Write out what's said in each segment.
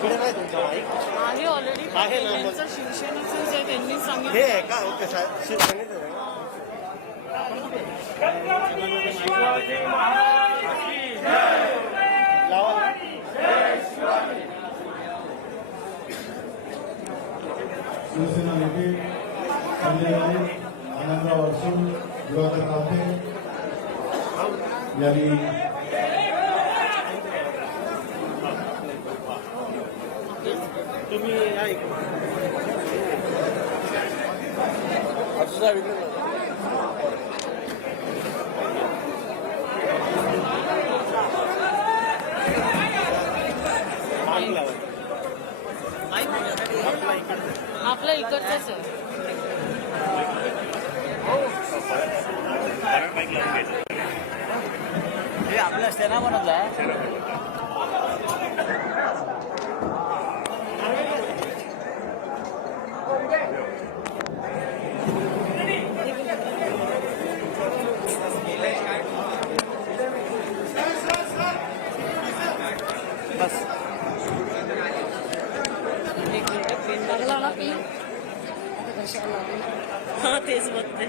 इकडे नाही तुमचा माईक आहे ऑलरेडी. आहे ना, मग. त्यांचं शिवसेनेचंच आहे, त्यांनी हे सांगितलं. आहे का? ओके शिवसेनेचं आहे. लावा ना. शिवसेना नेते संजय गावित, आनंदराव अडसूळ, दिवाकर रावते यांनी तुम्ही ऐक माईक लावा. आपला इकडे आपलं इकडचंच आहे. हे आपल्या सेना बनत आहे. बस एक मिनिट पेन लागला ना पेन. हा तेच बघते.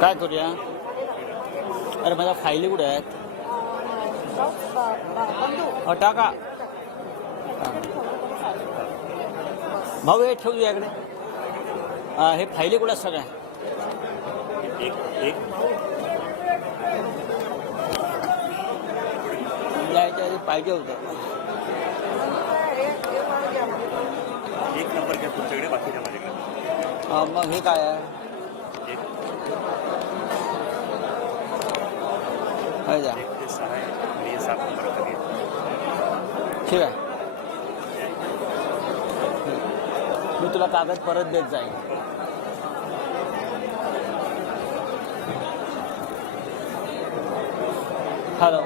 काय करूया? अरे माझ्या फायली कुठे आहेत? टाका भाऊ, हे ठेवू याकडे. हे फायली कुठे आहेत सगळ्या? यायच्या आधी पाहिजे होतं. एक नंबर घ्या तुमच्याकडे, बाकीच्या माझ्याकडे. मग हे काय आहे? काय द्या. 1 ते 6 आहे आणि 7 नंबर खाली आहे. ठीक आहे, मी तुला कागद परत देत जाईन. हॅलो.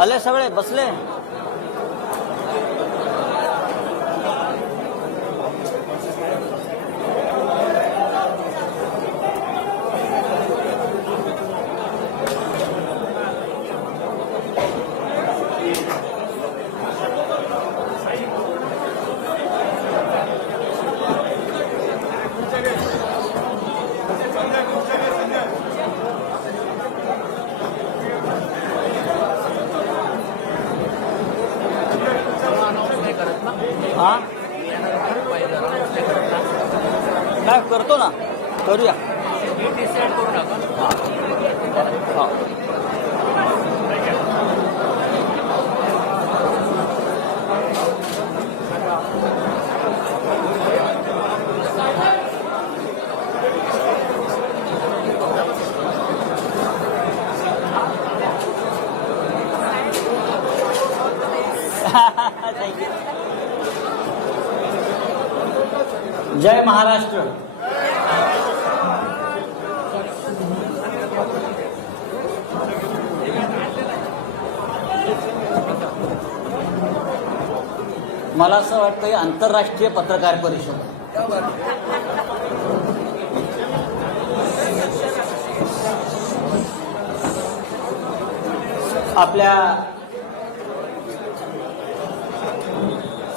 आले सगळे बसले. हा काय करतो ना, करूया. हा. Thank you. जय महाराष्ट्र. मला असं वाटतं ही आंतरराष्ट्रीय पत्रकार परिषद. आपल्या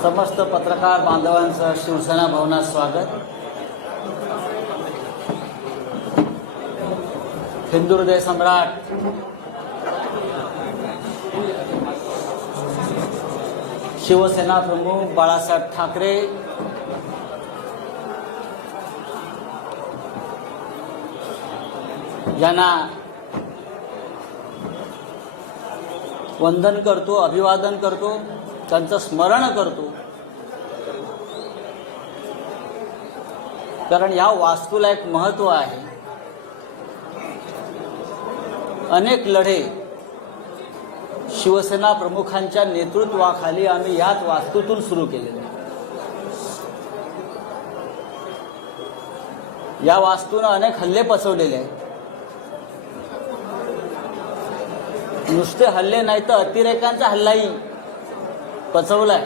समस्त पत्रकार बांधवांचं शिवसेना भवनात स्वागत. हिंदू हृदय सम्राट शिवसेना प्रमुख बाळासाहेब ठाकरे, यांना वंदन करतो, अभिवादन करतो, त्यांचं स्मरण करतो. कारण या वास्तूला एक महत्व आहे. अनेक लढे शिवसेना प्रमुखांच्या नेतृत्वाखाली आम्ही याच वास्तूतून सुरू केले. या वास्तूनं अनेक हल्ले पचवलेले आहेत. नुसते हल्ले नाही तर अतिरेकांचा हल्लाही पचवलाय.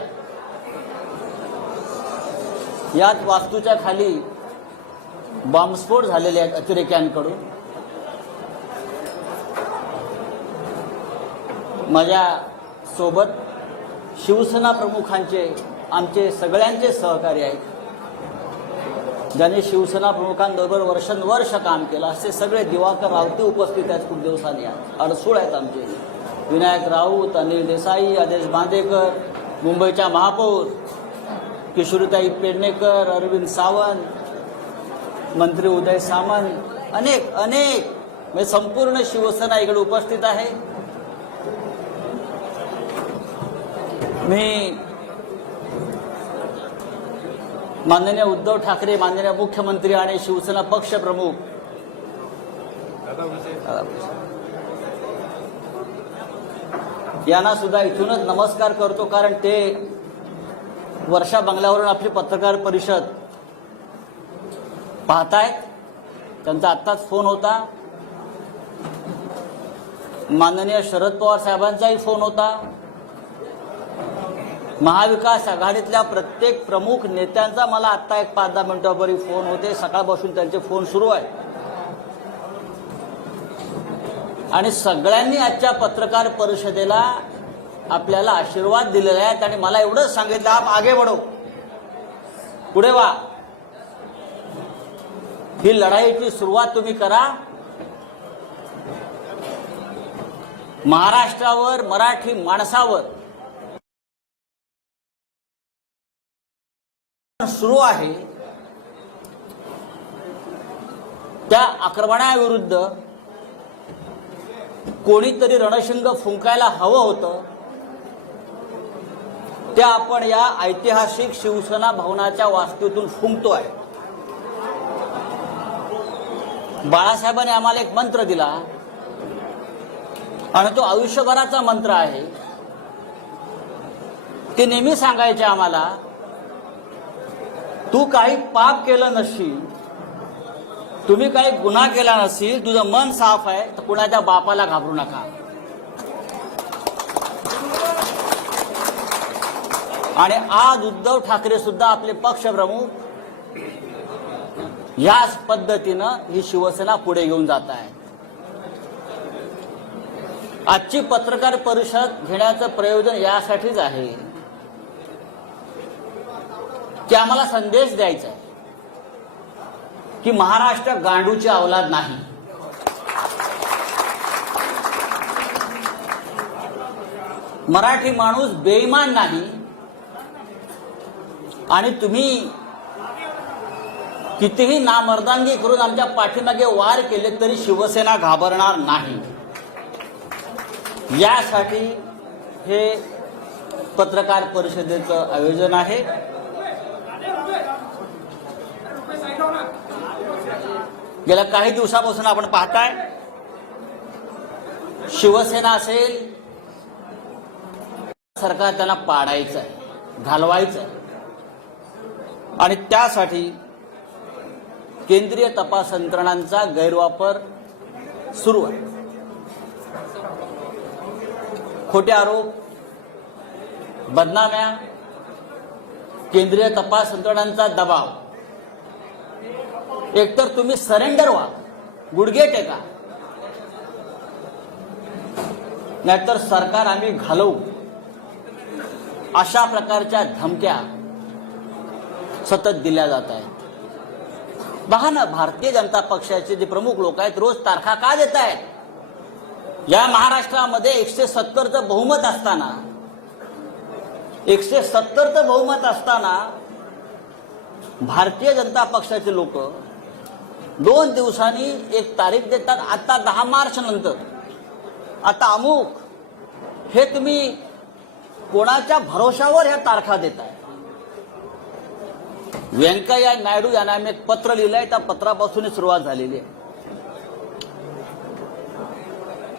याच वास्तूच्या खाली बॉम्बस्फोट झालेले आहेत अतिरेक्यांकडून. माझ्या सोबत शिवसेना प्रमुखांचे आमचे सगळ्यांचे सहकारी आहेत, ज्यांनी शिवसेना प्रमुखांबरोबर वर्षानुवर्ष काम केलं. असे सगळे दिवाकर रावते उपस्थित आहेत. खूप दिवसांनी अडसूळ आहेत आमचे. विनायक राऊत, अनिल देसाई, आदेश बांदेकर, मुंबईच्या महापौर किशोरीताई पेडणेकर, अरविंद सावंत, मंत्री उदय सामंत, अनेक म्हणजे संपूर्ण शिवसेना इकडे उपस्थित आहे. मी माननीय उद्धव ठाकरे, माननीय मुख्यमंत्री आणि शिवसेना पक्ष प्रमुख यांना सुद्धा इथूनच नमस्कार करतो, कारण ते वर्षा बंगल्यावरून आपली पत्रकार परिषद पाहतायत. त्यांचा आत्ताच फोन होता. माननीय शरद पवार साहेबांचाही फोन होता. महाविकास आघाडीतल्या प्रत्येक प्रमुख नेत्यांचा मला आत्ता एक 5-10 मिनिटांपूर्वी फोन होते. सकाळपासून त्यांचे फोन सुरू आहेत आणि सगळ्यांनी आजच्या पत्रकार परिषदेला आपल्याला आशीर्वाद दिलेले आहेत आणि मला एवढंच सांगितलं, आप आगे बढो, पुढे वा, ही लढाईची सुरुवात तुम्ही करा. महाराष्ट्रावर, मराठी माणसावर सुरू आहे त्या आक्रमणाविरुद्ध कोणीतरी रणशिंग फुंकायला हवं होतं. ते आपण या ऐतिहासिक शिवसेना भवनाच्या वास्तूतून फुंकतोय. बाळासाहेबांनी आम्हाला एक मंत्र दिला आणि तो आयुष्यभराचा मंत्र आहे. ते नेहमी सांगायचे आम्हाला, तू काही पाप केलं नसशील, तुम्ही काही गुन्हा केला नसेल, तुझं मन साफ आहे, तर कुणाच्या बापाला घाबरू नका. आणि आज उद्धव ठाकरे सुद्धा आपले पक्षप्रमुख याच पद्धतीनं ही शिवसेना पुढे घेऊन जात आहे. आजची पत्रकार परिषद घेण्याचं प्रयोजन यासाठीच आहे की आम्हाला संदेश द्यायचा आहे की महाराष्ट्र गांडूची अवलाद नाही. मराठी माणूस बेईमान नाही आणि तुम्ही कितीही नामर्दांगी करून आमच्या पाठीमागे वार केले तरी शिवसेना घाबरणार नाही. यासाठी हे पत्रकार परिषदेचं आयोजन आहे. गेल्या काही दिवसापासून आपण पाहताय, शिवसेना असेल, सरकार त्यांना पाडायचं आहे, घालवायचं आहे आणि त्यासाठी केंद्रीय तपास यंत्रणांचा गैरवापर सुरू आहे. खोटे आरोप, बदनाम्या, केंद्रीय तपास यंत्रणांचा दबाव. एकतर तुम्ही सरेंडर व्हा, गुडघे टेका, नाहीतर सरकार आम्ही घालवू, अशा प्रकारच्या धमक्या सतत दिल्या जात आहेत. पहा ना, भारतीय जनता पक्षाचे जे प्रमुख लोक आहेत रोज तारखा का देत आहेत? या महाराष्ट्रामध्ये 170चं बहुमत असताना, 170चं बहुमत असताना भारतीय जनता पक्षाचे लोक 2 दिवसांनी एक तारीख देतात. आता 10 मार्च नंतर, आता अमुक, हे तुम्ही कोणाच्या भरोशावर ह्या तारखा देताय? व्यंकय्या नायडू यांना आम्ही एक पत्र लिहिलंय, त्या पत्रापासून सुरुवात झालेली आहे.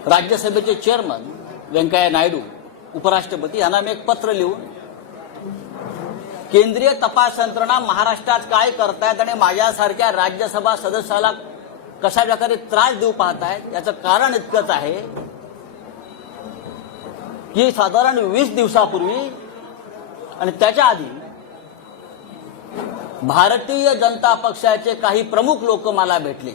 राज्यसभेचे चेअरमन व्यंकय्या नायडू, उपराष्ट्रपती यांना आम्ही एक पत्र लिहून केंद्रीय तपास यंत्रणा महाराष्ट्रात काय करतायत आणि माझ्यासारख्या राज्यसभा सदस्याला कशा प्रकारे त्रास देऊ पाहतायत याचं कारण इतकंच आहे की साधारण 20 दिवसापूर्वी आणि त्याच्या आधी भारतीय जनता पक्षाचे काही प्रमुख लोक मला भेटले.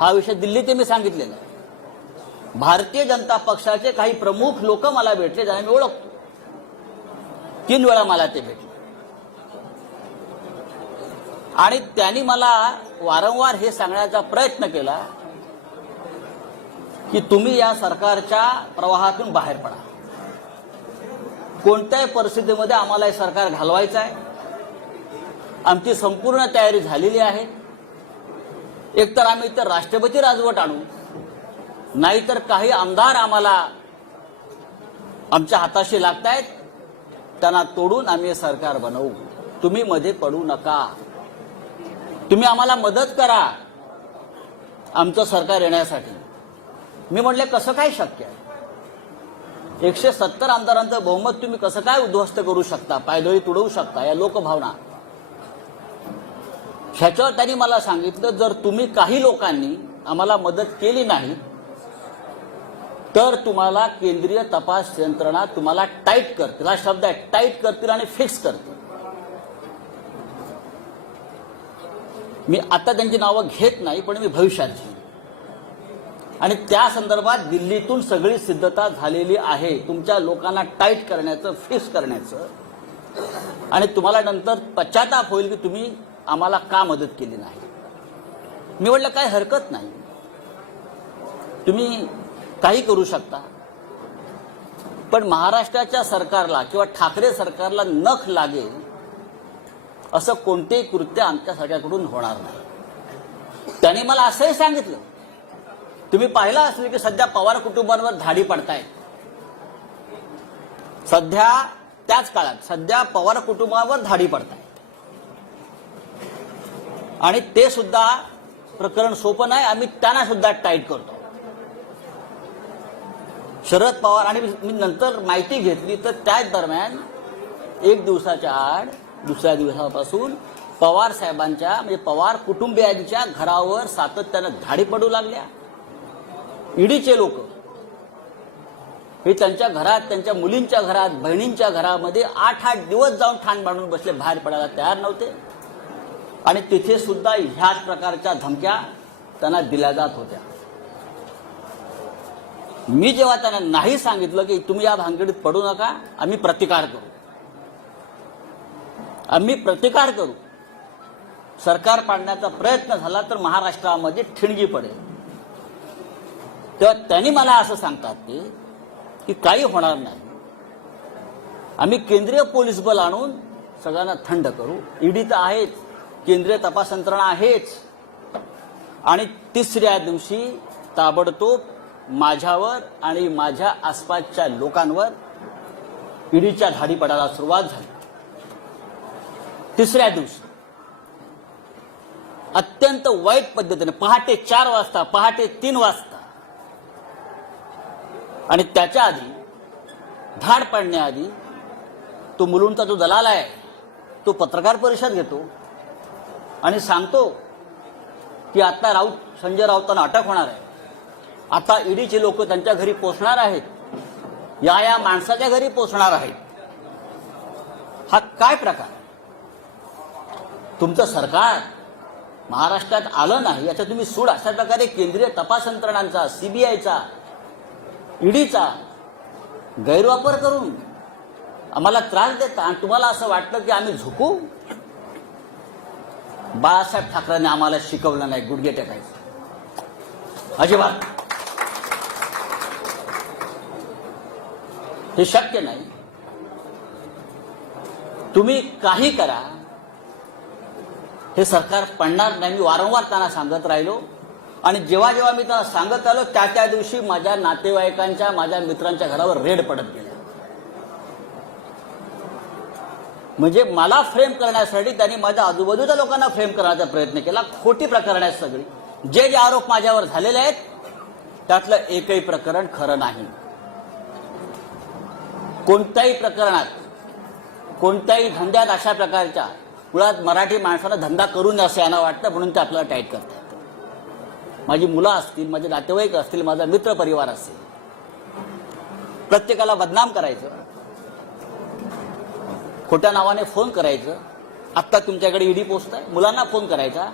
हा विषय दिल्लीत मी सांगितलेला आहे. भारतीय जनता पक्षाचे काही प्रमुख लोक मला भेटले, ज्यांना मी ओळखतो. 3 वेळा मला ते भेटले आणि त्यांनी मला वारंवार हे सांगण्याचा प्रयत्न केला की तुम्ही या सरकारच्या प्रवाहातून बाहेर पडा. कोणत्याही परिस्थितीमध्ये आम्हाला हे सरकार घालवायचं आहे. आमची संपूर्ण तयारी झालेली आहे. एकतर आम्ही इतर राष्ट्रपती राजवट आणू, नाहीतर काही आमदार आम्हाला आमच्या हाताशी लागतायत, त्यांना तोडून आम्ही हे सरकार बनवू. तुम्ही मध्ये पडू नका. तुम्ही आम्हाला मदत करा आमचं सरकार येण्यासाठी. मी म्हणले कसं काय शक्य आहे? 170 आमदारांचं बहुमत तुम्ही कसं काय उद्ध्वस्त करू शकता, पायदळी तुडवू शकता? या लोकभावना. ह्याच्यावर त्यांनी मला सांगितलं, जर तुम्ही काही लोकांनी आम्हाला मदत केली नाही तर तुम्हाला केंद्रीय तपास यंत्रणा तुम्हाला टाईट करतील. हा शब्द आहे, टाईट करतील आणि फिक्स करतील. मी आता त्यांची नावं घेत नाही, पण मी भविष्याची. आणि त्या संदर्भात दिल्लीतून सगळी सिद्धता झालेली आहे तुमच्या लोकांना टाईट करण्याचं, फिक्स करण्याचं. आणि तुम्हाला नंतर पश्चाताप होईल की तुम्ही आम्हाला का मदत केली नाही. मी म्हटलं काय हरकत नाही, तुम्ही काही करू शकता, पण महाराष्ट्राच्या सरकारला किंवा ठाकरे सरकारला नख लागेल असं कोणतेही कृत्य आमच्या सरकारकडून होणार नाही. त्यांनी मला असंही सांगितलं, तुम्ही पाहिलं असेल की सध्या पवार कुटुंबांवर धाडी पडतायत. सध्या त्याच काळात सध्या पवार कुटुंबावर धाडी पडतायत आणि ते सुद्धा प्रकरण सोपं नाही. आम्ही त्यांना सुद्धा टाईट करतो. शरद पवार आणि मी नंतर माहिती घेतली तर त्याच दरम्यान 1 दिवसाच्या आड दुसऱ्या दिवसापासून पवार साहेबांच्या म्हणजे पवार कुटुंबियांच्या घरावर सातत्यानं धाडी पडू लागल्या. ईडीचे लोक हे त्यांच्या घरात, त्यांच्या मुलींच्या घरात, बहिणींच्या घरामध्ये 8-8 दिवस जाऊन ठाण बांधून बसले, बाहेर पडायला तयार नव्हते. आणि तिथे सुद्धा ह्याच प्रकारच्या धमक्या त्यांना दिल्या जात होत्या. मी जेव्हा त्यांना नाही सांगितलं की तुम्ही या भानगडीत पडू नका, आम्ही प्रतिकार करू, आम्ही प्रतिकार करू, सरकार पाडण्याचा प्रयत्न झाला तर महाराष्ट्रामध्ये ठिणगी पडेल, तेव्हा त्यांनी मला असं सांगतात की काही होणार नाही, आम्ही केंद्रीय पोलीस बल आणून सगळ्यांना थंड करू. ईडी तर आहेच, केंद्रीय तपास यंत्रणा आहेच. आणि तिसऱ्या दिवशी ताबडतोब माझ्यावर आणि माझ्या आसपासच्या लोकांवर ईडीच्या धाडी पडायला सुरुवात झाली. तिसऱ्या दिवशी अत्यंत वाईट पद्धतीने पहाटे 4 वाजता, पहाटे 3 वाजता आणि त्याच्या आधी धाड पडण्याआधी तो मुलुंडचा जो दलाल आहे तो पत्रकार परिषद घेतो आणि सांगतो की आता संजय राऊतांना अटक होणार आहे, आता ईडीचे लोक त्यांच्या घरी पोहोचणार आहेत, या माणसाच्या घरी पोहोचणार आहेत. हा काय प्रकार? तुमचं सरकार महाराष्ट्रात आलं नाही याचा तुम्ही सूड अशा प्रकारे केंद्रीय तपास यंत्रणांचा, सीबीआयचा, ईडीचा गैरवापर करून आम्हाला त्रास देता आणि तुम्हाला असं वाटतं की आम्ही झुकू. बाळासाहेब ठाकरेंनी आम्हाला शिकवलं नाही गुडघे टेकायचं, अजिबात. हे शक्य नाही. तुम्ही काही करा, हे सरकार पडणार नाही. मी वारंवार त्यांना सांगत राहिलो आणि जेव्हा जेव्हा मी त्यांना सांगत आलो त्या दिवशी माझ्या नातेवाईकांच्या, माझ्या मित्रांच्या घरावर रेड पडत गेल्या. म्हणजे मला फ्रेम करण्यासाठी त्यांनी माझ्या आजूबाजूच्या लोकांना फ्रेम करण्याचा प्रयत्न केला. खोटी प्रकरण आहेत सगळी. जे जे आरोप माझ्यावर झालेले आहेत त्यातलं एकही प्रकरण खरं नाही. कोणत्याही प्रकरणात कोणत्याही धंद्यात अशा प्रकारच्या मुळात मराठी माणसाला धंदा करून असं यांना वाटतं, म्हणून ते आपल्याला टाईट करतात. माझी मुलं असतील, माझे नातेवाईक असतील, माझा मित्र परिवार असेल, प्रत्येकाला बदनाम करायचं, खोट्या नावाने फोन करायचं. आत्ता तुमच्याकडे ईडी पोस्ट आहे, मुलांना फोन करायचा,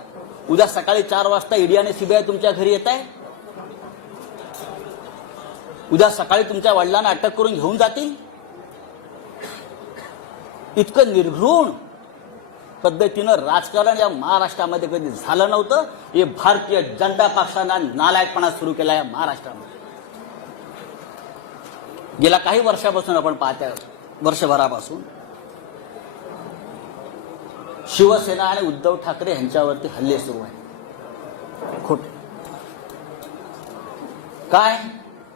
उद्या सकाळी 4 वाजता ईडी आणि सीबीआय तुमच्या घरी येत आहे, उद्या सकाळी तुमच्या वडिलांना अटक करून घेऊन जातील. इतकं निर्घृण पद्धतीनं राजकारण या महाराष्ट्रामध्ये कधी झालं नव्हतं. हे भारतीय जनता पक्षानं नालायकपणा सुरू केला या महाराष्ट्रामध्ये. गेल्या काही वर्षापासून आपण पाहतोय, वर्षभरापासून शिवसेना आणि उद्धव ठाकरे यांच्यावरती हल्ले सुरू आहेत. खोटे काय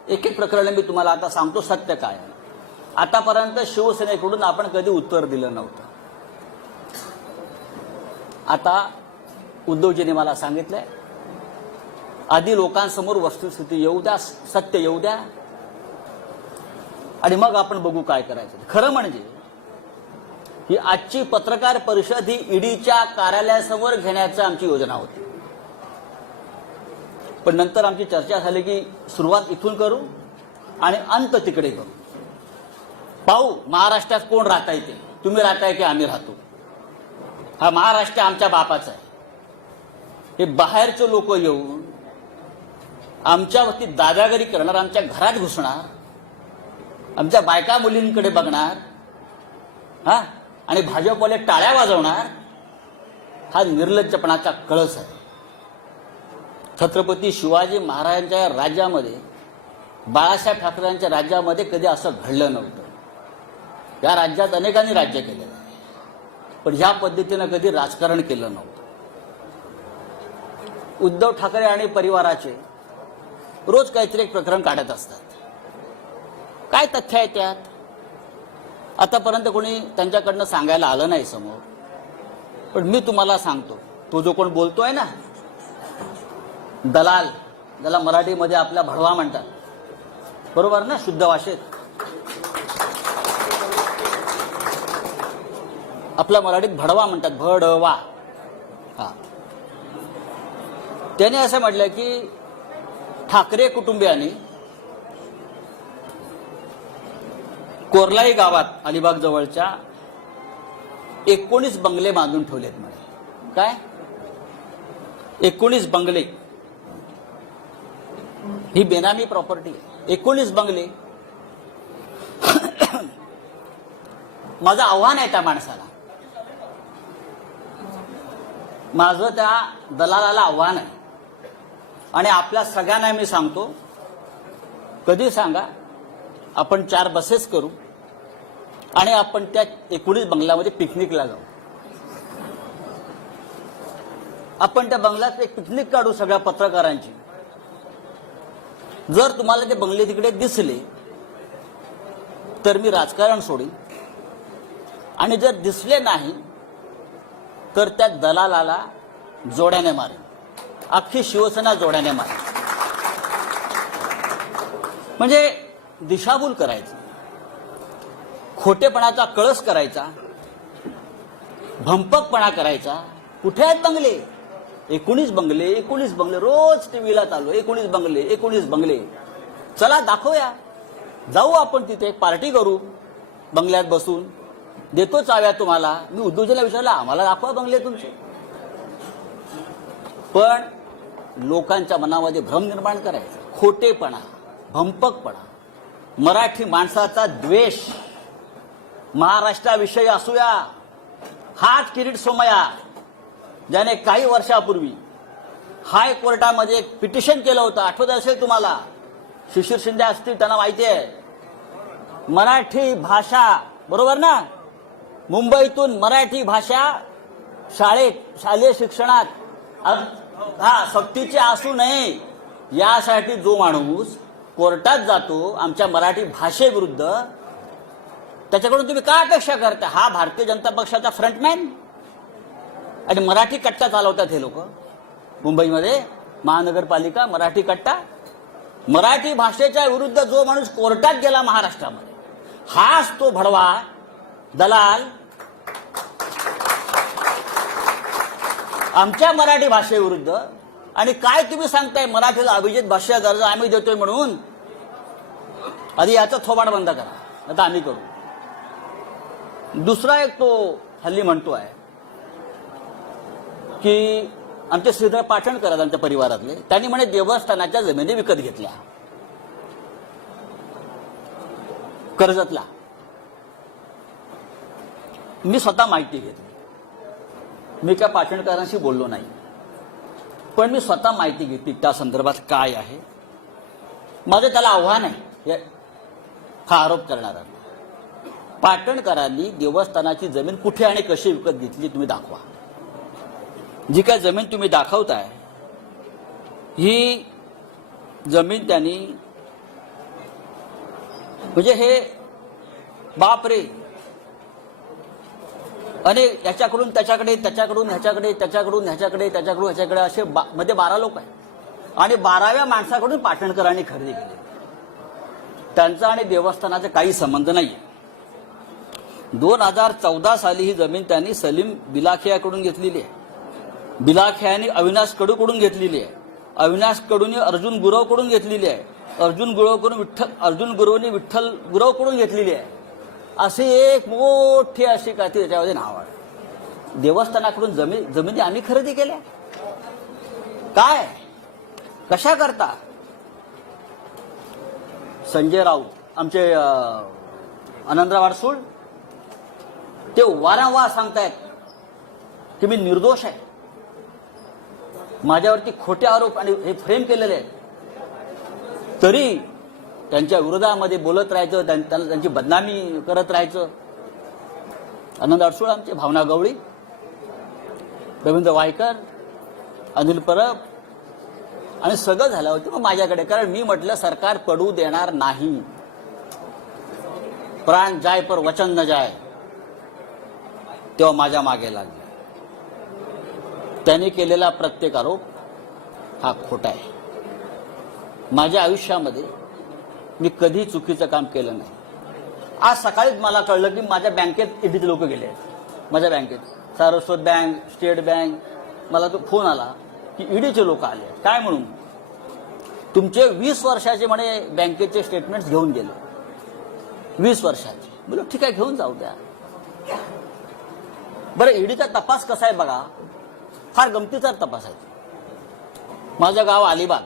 एक एक प्रकरण मी तुम्हाला आता सांगतो. सत्य काय आहे, आतापर्यंत शिवसेनेकडून आपण कधी उत्तर दिलं नव्हतं. आता उद्धवजींनी मला सांगितलंय, आधी लोकांसमोर वस्तुस्थिती येऊ द्या, सत्य येऊ द्या, आणि मग आपण बघू काय करायचं. खरं म्हणजे ही आजची पत्रकार परिषद ही ईडीच्या कार्यालयासमोर घेण्याची आमची योजना होती. पण नंतर आमची चर्चा झाली की सुरुवात इथून करू आणि अंत तिकडे करू. पाहू महाराष्ट्रात कोण राहताय ते, तुम्ही राहताय की आम्ही राहतो. हा महाराष्ट्र आमच्या बापाचा आहे. हे बाहेरचे लोक येऊन आमच्यावरती दादागिरी करणार, आमच्या घरात घुसणार, आमच्या बायका मुलींकडे बघणार, हा, आणि भाजपवाले टाळ्या वाजवणार. हा निर्लज्जपणाचा कळस आहे. छत्रपती शिवाजी महाराजांच्या राज्यामध्ये, बाळासाहेब ठाकरेंच्या राज्यामध्ये कधी असं घडलं नव्हतं. या राज्यात अनेकांनी राज्य केलेलं आहे, पण ह्या पद्धतीनं कधी राजकारण केलं नव्हतं. उद्धव ठाकरे आणि परिवाराचे रोज काहीतरी एक प्रकरण काढत असतात. काय तथ्य आहे त्यात? आतापर्यंत कोणी त्यांच्याकडनं सांगायला आलं नाही समोर. पण मी तुम्हाला सांगतो, तो जो कोण बोलतोय ना, दलाल, ज्याला मराठीमध्ये आपला भडवा म्हणतात, बरोबर ना, शुद्ध भाषेत आपल्या मराठीत भडवा म्हणतात, भडवा. हा, त्याने असं म्हटलं की ठाकरे कुटुंबियांनी कोरलाई गावात अलिबाग जवळच्या 19 बंगले बांधून ठेवलेत म्हणे. काय 19 बंगले? ही बेनामी प्रॉपर्टी आहे. 19 बंगले. माझं आव्हान आहे त्या माणसाला, माझं त्या दलालाला आव्हान आहे, आणि आपल्या सगळ्यांना मी सांगतो, कधी सांगा आपण 4 बसेस करू आणि आपण त्या 19 बंगल्यामध्ये पिकनिकला जाऊ. आपण त्या बंगल्यात एक पिकनिक काढू सगळ्या पत्रकारांची. जर तुम्हाला ते बंगले तिकडे दिसले तर मी राजकारण सोडीन, आणि जर दिसले नाही तर त्या दलालाला जोड्याने मारेन. अख्खी शिवसेना जोड्याने मारेन. म्हणजे दिशाभूल करायची, खोटेपणाचा कळस करायचा, भंपकपणा करायचा. कुठे आहेत बंगले? 19 बंगले, 19 बंगले. रोज टीव्हीला चालू 19 बंगले, 19 बंगले. चला दाखवूया, जाऊ आपण तिथे पार्टी करू, बंगल्यात बसून देतो चाव्या तुम्हाला. मी उद्धवजीला विचारलं, आम्हाला दाखवा बंगले तुमचे. पण लोकांच्या मनामध्ये भ्रम निर्माण करायचा, खोटेपणा, भंपकपणा, मराठी माणसाचा द्वेष महाराष्ट्राविषयी असूया. हाच किरीट सोमय्या ज्याने काही वर्षापूर्वी हायकोर्टामध्ये एक पिटिशन केलं होतं, आठवत असेल तुम्हाला, शिशिर शिंदे असतील, त्यांना माहिती आहे. मराठी भाषा, बरोबर ना, मुंबईतून मराठी भाषा शालेय शिक्षणात सक्तीची असू नये यासाठी जो माणूस कोर्टात जातो आमच्या मराठी भाषेविरुद्ध, त्याच्याकडून तुम्ही काय अपेक्षा करता? हा भारतीय जनता पक्षाचा फ्रंटमॅन, आणि मराठी कट्टा चालवतात हे लोक मुंबईमध्ये. महानगरपालिका मराठी कट्टा. मराठी भाषेच्या विरुद्ध जो माणूस कोर्टात गेला महाराष्ट्रामध्ये, हाच तो भडवा, दलाल, आमच्या मराठी भाषेविरुद्ध. आणि काय तुम्ही सांगताय मराठीला अभिजात भाषा दर्जा आम्ही देतोय म्हणून. आधी याचा थोबाड बंद करा, आता आम्ही करू. दुसरा एक तो हल्ली म्हणतोय की आमचे श्रीधर पाटणकर आहेत आमच्या परिवारातले, त्यांनी म्हणे देवस्थानाच्या जमिनी विकत घेतल्या कर्जतला. मी स्वतः माहिती घेतली. मी काय पाटणकरांशी बोललो नाही, पण मी स्वतः माहिती घेतली त्या संदर्भात काय आहे. माझं त्याला आव्हान आहे हा आरोप करणारा. पाटणकरांनी देवस्थानाची जमीन कुठे आणि कशी विकत घेतली तुम्ही दाखवा. जी काय जमीन तुम्ही दाखवताय ही जमीन त्यांनी म्हणजे हे बापरे अनेक याच्याकडून त्याच्याकडे त्याच्याकडून ह्याच्याकडे त्याच्याकडून ह्याच्याकडे त्याच्याकडून ह्याच्याकडे असे मध्ये 12 लोक आहेत आणि 12व्या माणसाकडून पाटणकरांनी खरेदी केली. त्यांचा आणि देवस्थानाचा काही संबंध नाही. 2014 साली ही जमीन त्यांनी सलीम बिलाखियाकडून घेतलेली आहे. बिलाखियाने अविनाश कडूकडून घेतलेली आहे. अविनाश कडूने अर्जुन गुरवकडून घेतलेली आहे. अर्जुन गुरवने विठ्ठल गुरवकडून घेतलेली आहे. असे एक मोठी अशी काय त्याच्यामध्ये नाव आहे. देवस्थानाकडून जमिनी आम्ही खरेदी केल्या. काय कशा करता. संजय राऊत आमचे आनंदराव अडसूळ ते वारंवार सांगतायत की मी निर्दोष आहे. माझ्यावरती खोटे आरोप आणि हे फ्रेम केलेले आहेत, तरी त्यांच्या विरोधामध्ये बोलत राहायचं, त्यांची बदनामी करत राहायचं. आनंद अडसूळ आमचे, भावना गवळी, रवींद्र वायकर, अनिल परब आणि सगळं झालं होतं मग माझ्याकडे. कारण मी म्हटलं सरकार पडू देणार नाही. प्राण जाय पर वचन न जाय. तेव्हा माझ्या मागे लागले. त्यांनी केलेला प्रत्येक आरोप हा खोटा आहे. माझ्या आयुष्यामध्ये मी कधी चुकीचं काम केलं नाही. आज सकाळीच मला कळलं की माझ्या बँकेत ईडीचे लोक गेले आहेत. माझ्या बँकेत सारस्वत बँक, स्टेट बँक, मला तो फोन आला की ईडीचे लोक आले. काय म्हणून. तुमचे 20 वर्षाचे म्हणे बँकेचे स्टेटमेंट्स घेऊन गेले. 20 वर्षाचे. बोलो ठीक आहे घेऊन जाऊ द्या. बरं ईडीचा तपास कसा आहे बघा. फार गमतीचा तपास आहे. माझं गाव अलिबाग.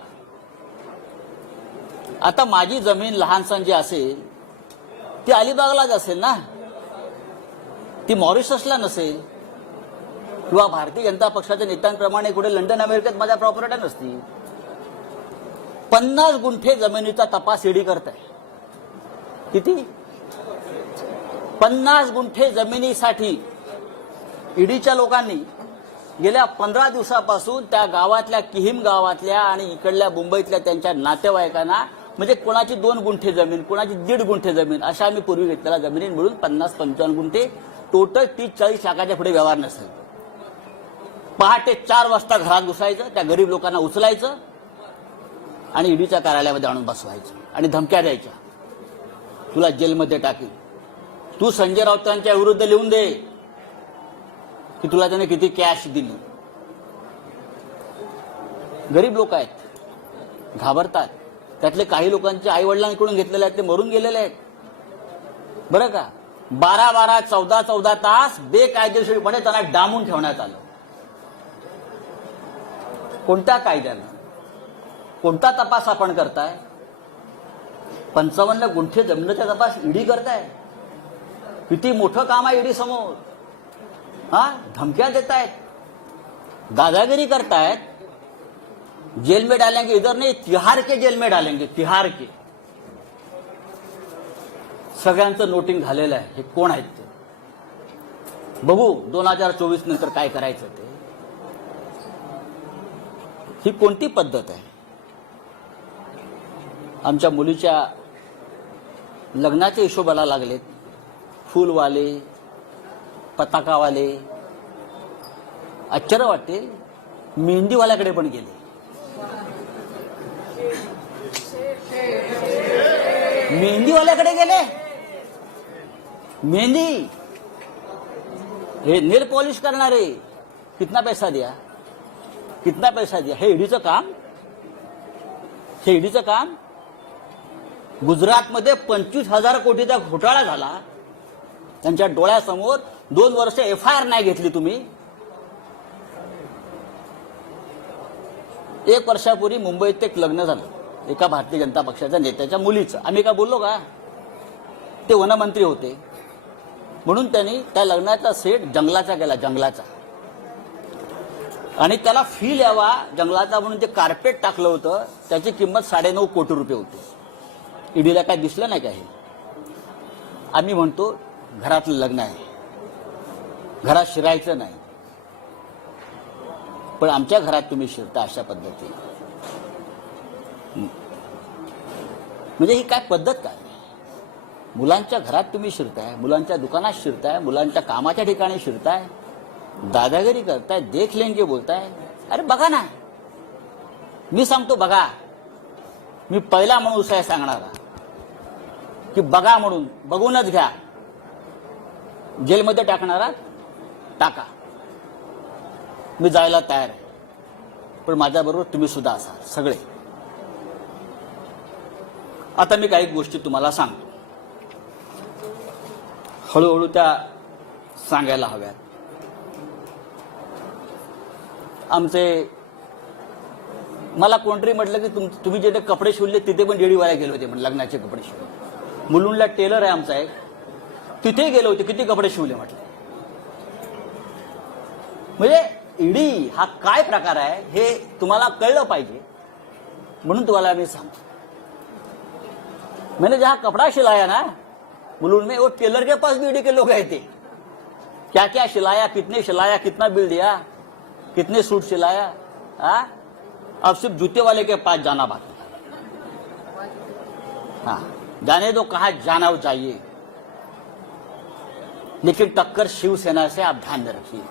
आता माझी जमीन लहानसण जी असेल ती अलिबागलाच असेल ना. ती मॉरिशसला नसेल किंवा भारतीय जनता पक्षाच्या नेत्यांप्रमाणे कुठे लंडन अमेरिकेत माझ्या प्रॉपर्ट्या नसतील. 50 गुंठे जमिनीचा तपास ईडी करत आहे. किती. 50 गुंठे जमिनीसाठी ईडीच्या लोकांनी गेल्या 15 दिवसापासून त्या गावातल्या किहीम गावातल्या आणि इकडल्या मुंबईतल्या त्यांच्या नातेवाईकांना म्हणजे कोणाची 2 गुंठे जमीन, कोणाची 1.5 गुंठे जमीन अशा आम्ही पूर्वी घेतलेल्या जमिनी मिळून 50-55 गुंठे टोटल 30-40 लाखाच्या पुढे व्यवहार नसेल. पहाटे 4 वाजता घरात घुसायचं, त्या गरीब लोकांना उचलायचं आणि ईडीच्या कार्यालयामध्ये आणून बसवायचं आणि धमक्या द्यायच्या. तुला जेलमध्ये टाकील. तू संजय राऊतांच्या विरुद्ध लिहून दे की तुला त्याने किती कॅश दिली. गरीब लोक आहेत, घाबरतात. त्यातले काही लोकांचे आई वडिलांकडून घेतलेले आहेत, ते मरून गेलेले आहेत. बरं का. 12-12, 14-14 तास बेकायदेशीरपणे त्यांना डांबून ठेवण्यात आलं. कोणत्या कायद्यानं. कोणता तपास आपण करताय. 55 गुंठे जमिनीचा तपास ईडी करताय. किती मोठं काम आहे ईडी समोर. धमक्या देतायत, दादागिरी करतायत. जेल में डालेंगे, इधर नहीं तिहार के जेल में डालेंगे, तिहार के. सगळ्यांचं नोटिंग झालेलं आहे. हे कोण आहेत ते बघू 2024 नंतर काय करायचं ते. ही कोणती पद्धत आहे. आमच्या मुलीच्या लग्नाच्या हिशोबाला लागलेत. फुलवाले, पताकावाले. आश्चर्य वाटते. मेहंदीवाल्याकडे पण गेले. मेहंदीवाल्याकडे गेले. मेहंदी हे नेल पॉलिश करणारे. कितना पैसा दिया. कितना पैसा दिया? हे ईडीचं काम, हे ईडीचं काम. गुजरातमध्ये 25,000 कोटीचा घोटाळा झाला, त्यांच्या डोळ्यासमोर 2 वर्ष FIR नाही घेतली तुम्ही. 1 वर्षापूर्वी मुंबईत एक लग्न झालं एका भारतीय जनता पक्षाच्या नेत्याच्या मुलीचं. आम्ही काय बोललो का? ते वनमंत्री होते म्हणून त्यांनी त्या लग्नाचा सेट जंगलाचा केला, जंगलाचा. आणि त्याला फील यावा जंगलाचा म्हणून ते कार्पेट टाकलं होतं. त्याची किंमत 9.5 कोटी रुपये होती. ईडीला काय दिसलं नाही का हे? आम्ही म्हणतो घरातलं लग्न आहे, घरात शिरायचं नाही, पण आमच्या घरात तुम्ही शिरता अशा पद्धतीने. म्हणजे ही काय पद्धत काय? मुलांच्या घरात तुम्ही शिरताय, मुलांच्या दुकानात शिरताय, मुलांच्या कामाच्या ठिकाणी शिरताय, दादागिरी करताय, देख लेंगे बोलताय. अरे बघा ना, मी सांगतो बघा. मी पहिला माणूस आहे सांगणारा की बघा म्हणून. बघूनच घ्या. जेलमध्ये टाकणारा टाका, मी जायला तयार आहे, पण माझ्याबरोबर तुम्ही सुद्धा असाल सगळे. आता मी काही गोष्टी तुम्हाला सांगतो, हळूहळू त्या सांगायला हव्यात. मला कोणतरी म्हटलं की तुम्ही जे कपडे शिवले तिथे पण डेडीवाला गेले होते म्हणजे लग्नाचे कपडे शिवले. मुलुंडला टेलर आहे आमचा एक, तिथे गेले होते, किती कपडे शिवले म्हटलं. म्हणजे ईडी हा काय प्रकार आहे हे तुम्हाला कळलं पाहिजे म्हणून तुम्हाला मी सांगतो. मैंने जहां कपड़ा सिलाया ना मुलुंड में, वो टेलर के पास भी ईडी के लोग गए थे. क्या क्या सिलाया, कितने सिलाया, कितना बिल दिया, कितने सूट सिलाया. अब सिर्फ जूते वाले के पास जाना बाकी. हाँ, जाने दो कहां जाना चाहिए, लेकिन टक्कर शिवसेना से आप ध्यान में रखिए.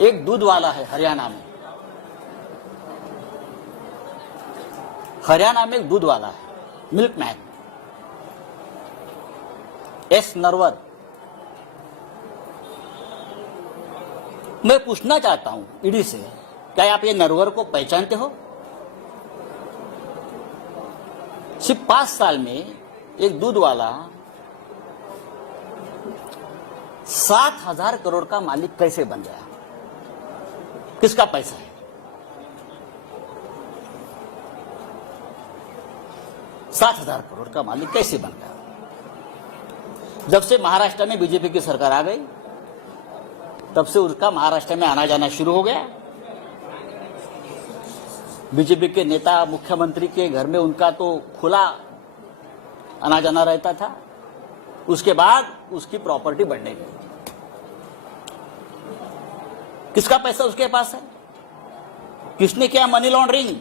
एक दूध वाला है हरियाणा में, हरियाणा में एक दूध वाला है, मिल्कमैन, एस नरवर. मैं पूछना चाहता हूं ईडी से, क्या आप ये नरवर को पहचानते हो? सिर्फ 5 साल में एक दूध वाला 7,000 करोड़ का मालिक कैसे बन गया? किसका पैसा है? 7,000 करोड़ का मालिक कैसे बन गया? जब से महाराष्ट्र में बीजेपी की सरकार आ गई तब से उसका महाराष्ट्र में आना जाना शुरू हो गया. बीजेपी के नेता मुख्यमंत्री के घर में उनका तो खुला आना जाना रहता था. उसके बाद उसकी प्रॉपर्टी बढ़ने लगी. किसका पैसा उसके पास है? किसने किया मनी लॉन्ड्रिंग?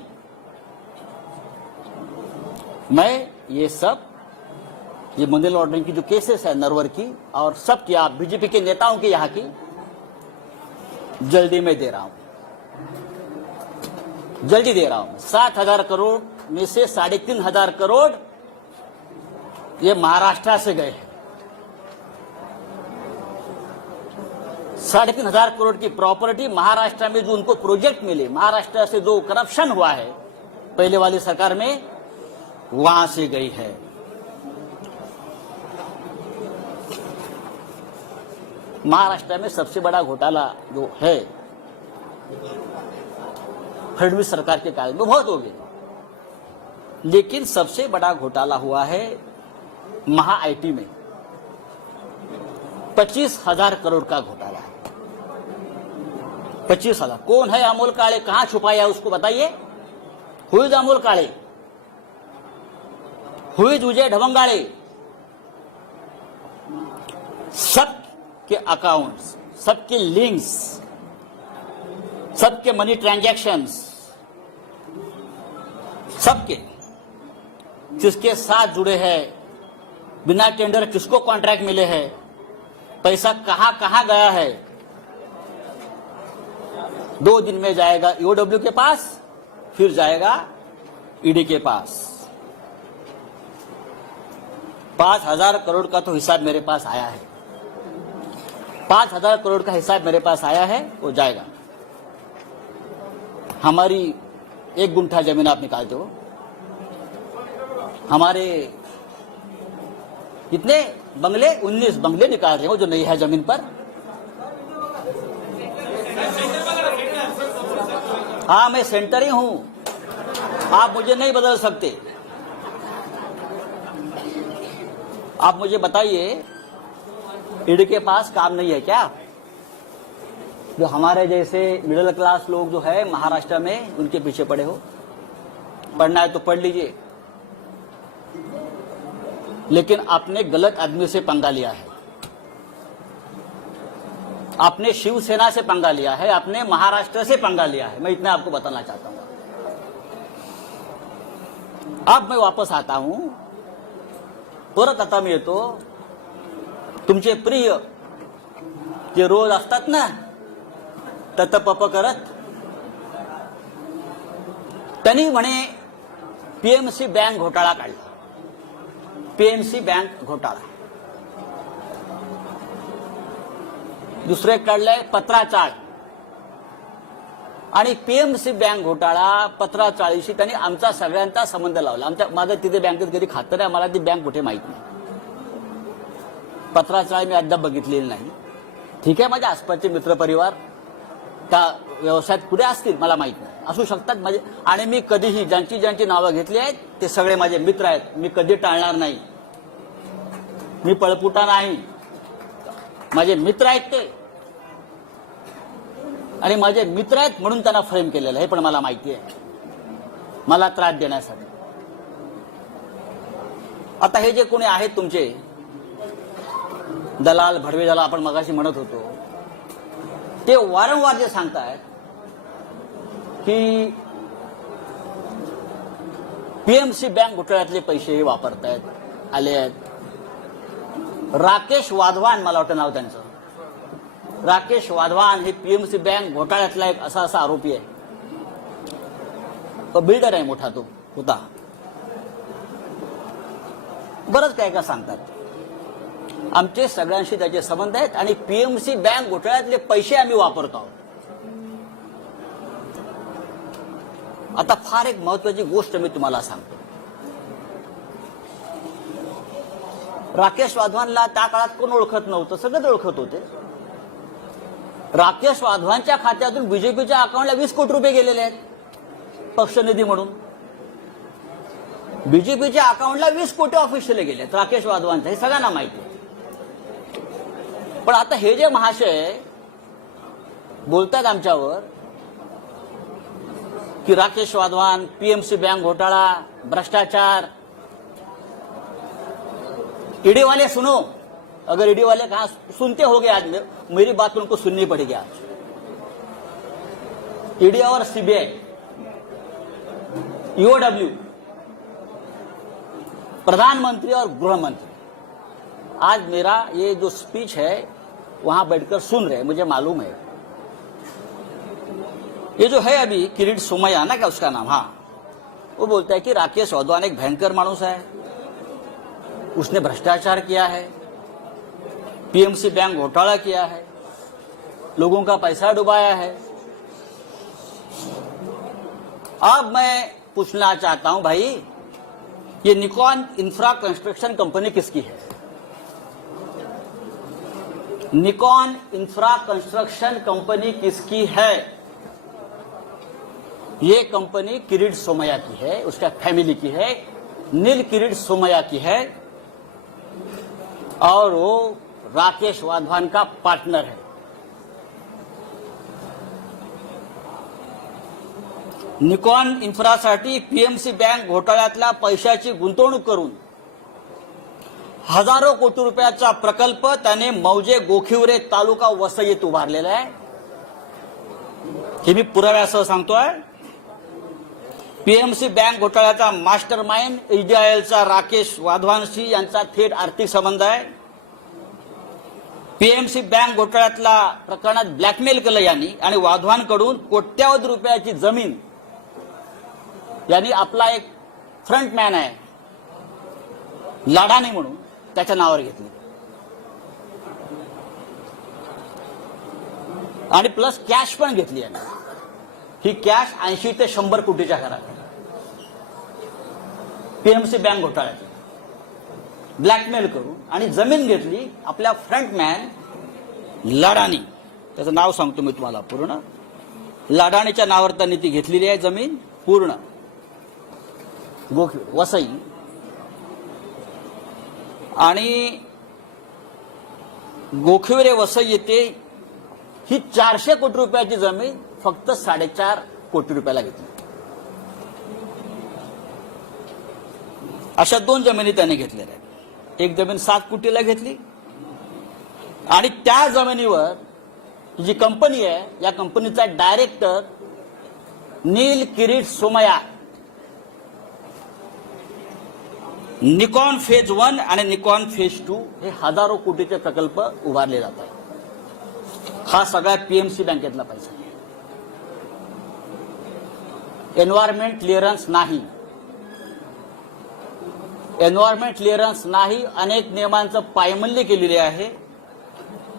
मैं ये मनी लॉन्ड्रिंग की जो केसेस है नरवर की और सब की, आप बीजेपी के नेताओं की यहां की, जल्दी में दे रहा हूं, जल्दी दे रहा हूं. 7,000 करोड़ में से 3,500 करोड़ ये महाराष्ट्र से गए हैं. 3,500 करोड़ की प्रॉपर्टी महाराष्ट्र में जो उनको प्रोजेक्ट मिले, महाराष्ट्र से जो करप्शन हुआ है पहले वाली सरकार में, वहां से गई है. महाराष्ट्र में सबसे बड़ा घोटाला जो है फडणवीस सरकार के काल में बहुत हो गए, लेकिन सबसे बड़ा घोटाला हुआ है महा आईटी में. 25,000 करोड़ का घोटाला है. 25,000. कौन है अमोल काळे? कहां छुपाया उसको बताइए. Who is Amol Kale? Who is Vijay Dhavangale? सबके अकाउंट्स, सबके लिंक्स, सबके मनी ट्रांजैक्शंस, सबके किसके साथ जुड़े हैं, बिना टेंडर किसको कॉन्ट्रैक्ट मिले हैं, पैसा कहां कहां गया है. 2 दिन में जाएगा ईओडब्ल्यू के पास, फिर जाएगा ईडी के पास. 5,000 करोड़ का तो हिसाब मेरे पास आया है. 5,000 करोड़ का हिसाब मेरे पास आया है, वो जाएगा। हमारी 1 गुंठा जमीन आप निकालते हो, हमारे कितने बंगले, 19 बंगले निकाल रहे हो जो नहीं है जमीन पर। हाँ, मैं सेंटर ही हूं, आप मुझे नहीं बदल सकते। आप मुझे बताइए, ईडी के पास काम नहीं है क्या? जो हमारे जैसे मिडिल क्लास लोग जो है महाराष्ट्र में, उनके पीछे पड़े हो। पढ़ना है तो पढ़ लीजिए, लेकिन आपने गलत आदमी से पंगा लिया है। आपने शिवसेना से पंगा लिया है, आपने महाराष्ट्र से पंगा लिया है। मैं इतना आपको बताना चाहता हूं। अब मैं वापस आता हूं, परत आता मी येतो। तुमचे प्रिय जे रोज असतात ना ततपप करत, त्यांनी म्हणे पीएमसी बँक घोटाळा काढला, पीएमसी बँक घोटाळा। दुसरे काढलंय पत्राचाळ, आणि पीएमसी बँक घोटाळा पत्राचाळीशी त्यांनी आमचा सगळ्यांचा संबंध लावला। माझं तिथे बँकेत कधी खातं नाही, मला ती बँक कुठे माहित नाही। पत्राचाळ मी अद्याप बघितलेली नाही। ठीक आहे, माझ्या आसपासचे मित्रपरिवार त्या व्यवसायात कुठे असतील मला माहित नाही, असू शकतात माझे। आणि मी कधीही ज्यांची नावं घेतली आहेत ते सगळे माझे मित्र आहेत, मी कधी टाळणार नाही। मी पळपुटा नाही, माझे मित्र आहेत ते, आणि माझे मित्र आहेत म्हणून त्यांना फ्रेम केलेलं आहे, पण मला माहिती आहे, मला त्रास देण्यासाठी। आता हे जे कोणी आहेत तुमचे दलाल, भडवे, ज्याला आपण मगाशी म्हणत होतो, ते वारंवार जे सांगतायत की पीएमसी बँक घोटाळ्यातले पैसे हे वापरतायत, आले आहेत। राकेश वाधवान, मला वाटतं नाव त्यांचं, राकेश वाधवान हे पीएमसी बँक घोटाळ्यातला एक असा आरोपी आहे। बिल्डर आहे मोठा, तो होता। बरंच काय काय सांगतात, आमचे सगळ्यांशी त्याचे संबंध आहेत, आणि पीएमसी बँक घोटाळ्यातले पैसे आम्ही वापरतो आहोत। आता फार एक महत्वाची गोष्ट मी तुम्हाला सांगतो। राकेश वाधवानला त्या काळात कोण ओळखत नव्हतं, सगळेच ओळखत होते। राकेश वाधवानच्या खात्यातून बीजेपीच्या अकाउंटला 20 कोटी रुपये गेलेले आहेत पक्षनिधी म्हणून। बीजेपीच्या अकाउंटला 20 कोटी ऑफिशियली गेले आहेत राकेश वाधवानचे, हे सगळ्यांना माहिती आहे। पण आता हे जे महाशय बोलतात आमच्यावर कि राकेश वाधवान, पीएमसी बैंक घोटाला, भ्रष्टाचार, ईडी वाले सुनो, अगर ईडी वाले कहा सुनते होगे आज मेरी बात उनको सुननी पड़ेगी आज। ईडी और सीबीआई, ईओडब्ल्यू, प्रधानमंत्री और गृह मंत्री आज मेरा ये जो स्पीच है वहां बैठकर सुन रहे हैं, मुझे मालूम है। ये जो है अभी किरीट सोमैया ना, क्या उसका नाम, हाँ, वो बोलता है कि राकेश वाधवान एक भयंकर मानुस है, उसने भ्रष्टाचार किया है, पीएमसी बैंक घोटाला किया है, लोगों का पैसा डुबाया है। अब मैं पूछना चाहता हूं भाई, ये निकॉन इंफ्रा कंस्ट्रक्शन कंपनी किसकी है? निकॉन इंफ्रा कंस्ट्रक्शन कंपनी किसकी है? ये कंपनी किरीट सोमैया की है, उसका फैमिली की है, नील किरीट सोमैया की है, और वो राकेश वाधवान का पार्टनर है। निकॉन इन्फ्रासाठी पीएमसी बँक घोटाळ्यातल्या पैशाची गुंतवणूक करून हजारो कोटी रुपयाचा प्रकल्प त्याने मौजे गोखिवरे तालुका वसईत उभारलेला आहे। हे मी पुराव्यासह सांगतोय। पीएमसी बँक घोटाळ्याचा मास्टर माइंड एचडीआयएलचा राकेश वाधवानशी यांचा थेट आर्थिक संबंध आहे। पीएमसी बँक घोटाळ्यातल्या प्रकरणात ब्लॅकमेल केलं यांनी, आणि वाधवानकडून कोट्यावधी रुपयाची जमीन यांनी आपला एक फ्रंटमॅन आहे लाडानी म्हणून त्याच्या नावावर घेतली। आणि प्लस कॅश पण घेतली आहे. ही कॅश 80 ते 100 कोटीच्या घरात पीएमसी बँक घोटाळ्यात ब्लॅकमेल करून आणि जमीन घेतली. आपल्या फ्रंटमॅन लडाणी, त्याचं नाव सांगतो मी तुम्हाला पूर्ण, लडाणीच्या नावावर त्यांनी ती घेतलेली आहे जमीन पूर्ण वसई. आणि गोखिवरे वसई येथे ही 400 कोटी रुपयाची जमीन फक्त 4.5 कोटी रुपयाला घेतली. अशा 2 जमिनी त्याने घेतलेल्या आहेत. एक जमीन 7 कोटीला घेतली आणि त्या जमिनीवर जी कंपनी आहे, या कंपनीचा डायरेक्टर नील किरीट सोमया निकॉन फेज 1 आणि निकॉन फेज 2 हे हजारो कोटीचे प्रकल्प उभारले जात आहेत. हा सगळा पीएमसी बँकेतला पैसा. एन्व्हायरमेंट क्लिअरन्स नाही, एन्व्हायरमेंट क्लिअरन्स नाही, अनेक नियमांचं पायमल्ली केलेली आहे.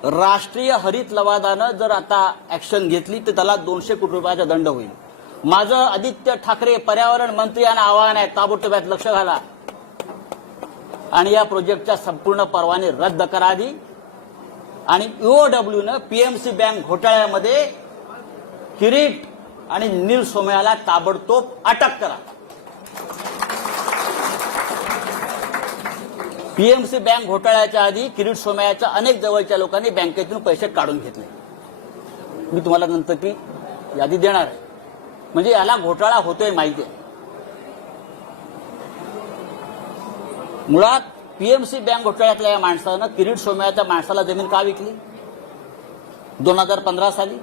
राष्ट्रीय हरित लवादानं जर आता ऍक्शन घेतली तर त्याला 200 कोटी रुपयाचा दंड होईल. माझं आदित्य ठाकरे पर्यावरण मंत्री यांना आवाहन आहे, ताबडतोब यात लक्ष घाला आणि या प्रोजेक्टच्या संपूर्ण परवाने रद्द करा आधी. आणि ईओडब्ल्यूनं पीएमसी बँक घोटाळ्यामध्ये किरीट आणि नील सोमयाला ताबडतोब अटक करा. पीएमसी बँक घोटाळ्याच्या आधी किरीट सोमयाच्या अनेक जवळच्या लोकांनी बँकेतून पैसे काढून घेतले. मी तुम्हाला नंतर ती यादी देणार आहे. म्हणजे याला घोटाळा होतोय माहिती आहे. मुळात पीएमसी बँक घोटाळ्यातल्या या माणसानं किरीट सोमयाच्या माणसाला जमीन का विकली? 2015 साली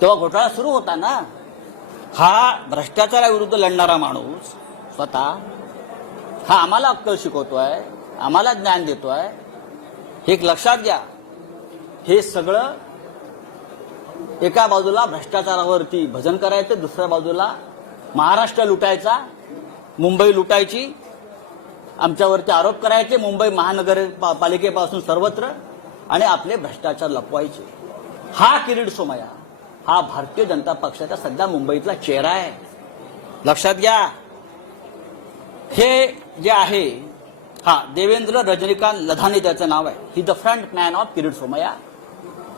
तेव्हा घोटाळा सुरू होता ना. हा भ्रष्टाचाराविरुद्ध लढणारा माणूस स्वतः हा आम्हाला अक्कल शिकवतोय, आम्हाला ज्ञान देतोय. हे एक लक्षात घ्या. हे सगळं एका बाजूला भ्रष्टाचारावरती भजन करायचं, दुसऱ्या बाजूला महाराष्ट्र लुटायचा, मुंबई लुटायची, आमच्यावरती आरोप करायचे मुंबई महानगरपालिकेपासून सर्वत्र, आणि आपले भ्रष्टाचार लपवायचे. हा किरीट सोमया हा भारतीय जनता पक्षाचा सध्या मुंबईतला चेहरा आहे. लक्षात घ्या. हे जे आहे हा देवेंद्र रजनीकांत लधानी त्याचं नाव आहे. He the front man of Kirit Somaiya.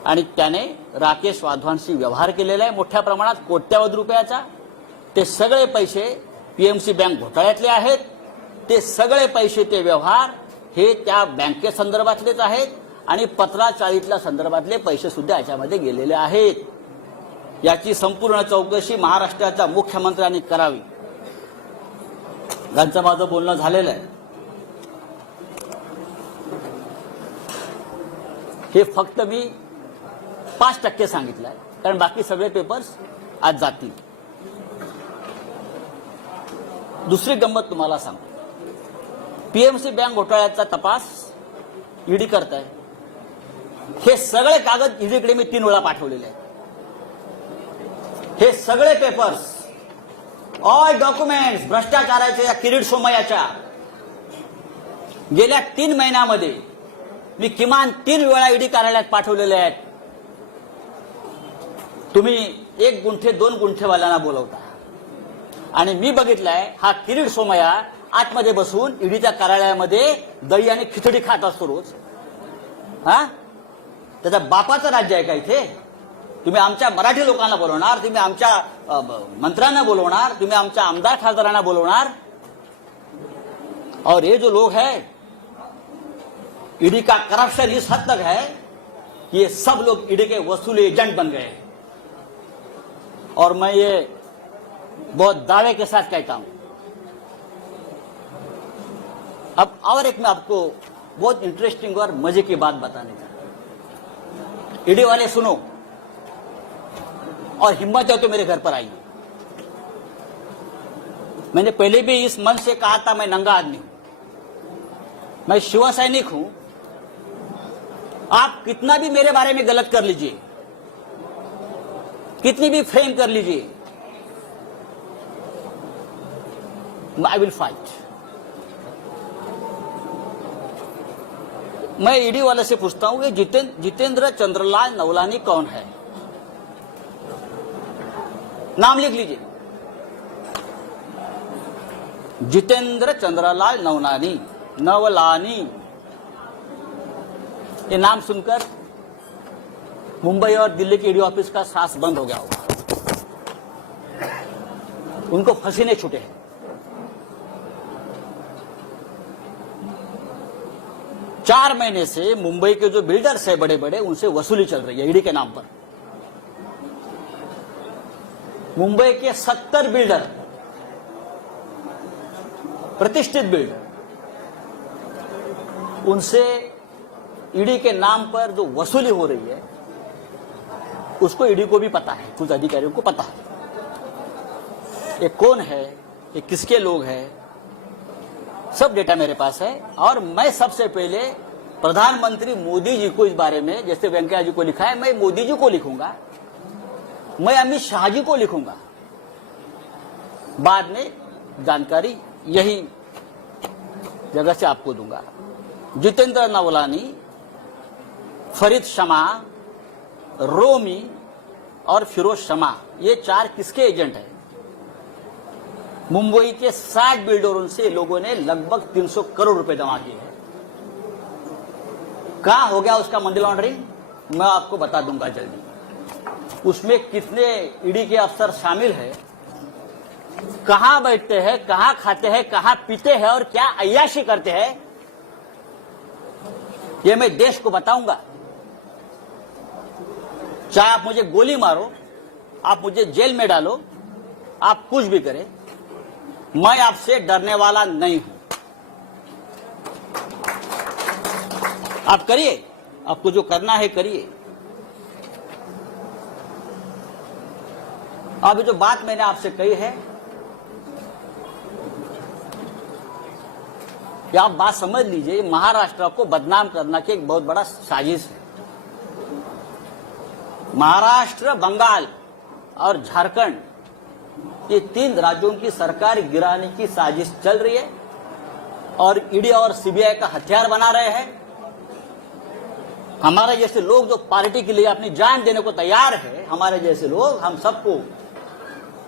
आणि त्याने राकेश वाधवांशी व्यवहार केलेला आहे मोठ्या प्रमाणात, कोट्यावधी रुपयाचा. ते सगळे पैसे पीएमसी बँक घोटाळ्यातले आहेत. ते सगळे पैसे, ते व्यवहार हे त्या बँकेसंदर्भातलेच आहेत आणि 1540 संदर्भातले पैसे सुद्धा याच्यामध्ये गेलेले आहेत. याची संपूर्ण चौकशी महाराष्ट्राच्या मुख्यमंत्र्यांनी करावी. त्यांचं माझं बोलणं झालेलं आहे. हे फक्त मी 5% सांगितलं आहे, कारण बाकी सगळे पेपर्स आज जातील. दुसरी गंमत तुम्हाला सांगतो. पीएमसी बँक घोटाळ्याचा तपास ईडी करत आहे. हे सगळे कागद ईडीकडे मी 3 वेळा पाठवलेले आहेत. हे सगळे पेपर्स, ऑल डॉक्युमेंट्स भ्रष्टाचाराच्या या किरीट सोमयाच्या गेल्या 3 महिन्यामध्ये मी किमान 3 वेळा ईडी कार्यालयात पाठवलेले आहेत. तुम्ही 1 गुंठे 2 गुंठेवाल्यांना बोलवता आणि मी बघितलंय हा किरीट सोमया आतमध्ये बसून ईडीच्या कार्यालयामध्ये दही आणि खिचडी खात असतो रोज. हा, त्याच्या बापाचं राज्य आहे का इथे? तुम्ही आमच्या मराठी लोकांना बोलवणार, तुम्ही आमच्या मंत्र्यांना बोलवणार, तुम्ही आमच्या आमदार खासदारांना बोलवणार. और ये जो लोग हैं, ईडी का करप्शन इस हद तक है कि ये सब लोग ईडी के वसूली एजेंट बन गए. और मैं ये बहुत दावे के साथ कहता हूं. अब और एक मैं आपको बहुत इंटरेस्टिंग और मजे की बात बताने चाहता हूं. ईडी वाले सुनो और हिम्मत है तो मेरे घर पर आइए. मैंने पहले भी इस मंच से कहा था मैं नंगा आदमी हूं, मैं शिव सैनिक हूं. आप कितना भी मेरे बारे में गलत कर लीजिए, कितनी भी फ्रेम कर लीजिए, आई विल फाइट. मैं ईडी वाले से पूछता हूं ये जितेंद्र चंद्रलाल नवलानी कौन है? नाम लिख लीजिए, जितेंद्र चंद्रलाल नवलानी। ये नाम सुनकर मुंबई और दिल्ली के ईडी ऑफिस का सांस बंद हो गया होगा, उनको पसीने छूटे हैं। चार महीने से मुंबई के जो बिल्डर्स है बड़े बड़े, उनसे वसूली चल रही है ईडी के नाम पर। मुंबई के 70 बिल्डर, प्रतिष्ठित बिल्डर, उनसे ईडी के नाम पर जो वसूली हो रही है उसको ईडी को भी पता है, कुछ अधिकारियों को पता है ये कौन है, ये किसके लोग हैं, सब डेटा मेरे पास है। और मैं सबसे पहले प्रधानमंत्री मोदी जी को इस बारे में, जैसे वेंकैया जी को लिखा है, मैं मोदी जी को लिखूंगा, मैं अमित शाह जी को लिखूंगा, बाद में जानकारी यही जगह से आपको दूंगा। जितेंद्र नवलानी, फरीद शमा, रोमी और फिरोज शमा, ये चार किसके एजेंट हैं? मुंबई के 60 बिल्डरों से लोगों ने लगभग 300 करोड़ रुपए जमा किए हैं। कहां हो गया उसका मनी लॉन्ड्रिंग, मैं आपको बता दूंगा जल्दी। उसमें कितने ईडी के अफसर शामिल हैं, कहां बैठते हैं, कहां खाते हैं, कहां पीते हैं और क्या अय्याशी करते हैं, ये मैं देश को बताऊंगा। चाहे आप मुझे गोली मारो, आप मुझे जेल में डालो, आप कुछ भी करें, मैं आपसे डरने वाला नहीं हूं। आप करिए, आपको जो करना है करिए। अब जो बात मैंने आपसे कही है, ये आप बात समझ लीजिए, महाराष्ट्र को बदनाम करना की एक बहुत बड़ा साजिश है। महाराष्ट्र, बंगाल और झारखंड, ये 3 राज्यों की सरकार गिराने की साजिश चल रही है और ईडी और सीबीआई का हथियार बना रहे हैं। हमारे जैसे लोग जो पार्टी के लिए अपनी जान देने को तैयार है, हमारे जैसे लोग, हम सबको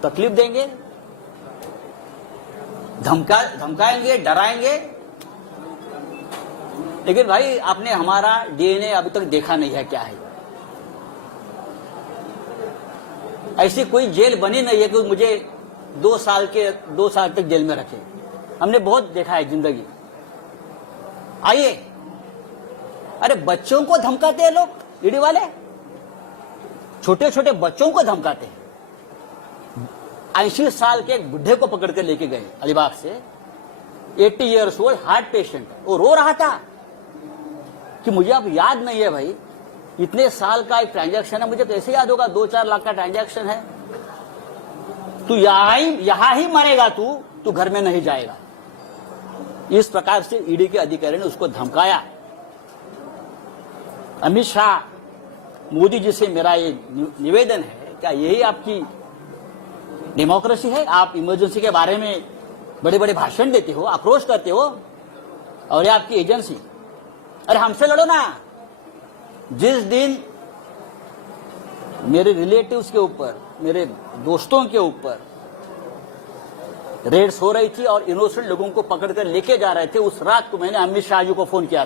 तकलीफ देंगे, धमकाएंगे, डराएंगे। लेकिन भाई, आपने हमारा डीएनए अभी तक देखा नहीं है क्या है। ऐसी कोई जेल बनी नहीं है कि मुझे 2 साल तक जेल में रखे। हमने बहुत देखा है जिंदगी। आइए, अरे बच्चों को धमकाते हैं लोग, ईडी वाले छोटे छोटे बच्चों को धमकाते हैं। 80 साल के एक बुढ़े को पकड़ कर लेके गए अलीबाग से, 80 ईयर्स ओल्ड हार्ट पेशेंट, वो रो रहा था कि मुझे अब याद नहीं है भाई, इतने साल का एक ट्रांजैक्शन है, मुझे कैसे याद होगा 2-4 लाख का ट्रांजैक्शन है। तू यहां ही मरेगा, तू घर में नहीं जाएगा। इस प्रकार से ईडी के अधिकारी ने उसको धमकाया। अमित शाह, मोदी जी से मेरा ये निवेदन है, क्या यही आपकी डेमोक्रेसी है? आप इमरजेंसी के बारे में बड़े बड़े भाषण देते हो, आक्रोश करते हो, और ये आपकी एजेंसी। अरे हमसे लड़ो ना। जिस दिन मेरे रिलेटिव्स के ऊपर, मेरे दोस्तों के ऊपर रेड्स हो रही थी और इनोसेंट लोगों को पकड़कर लेके जा रहे थे, उस रात को मैंने अमित शाह जी को फोन किया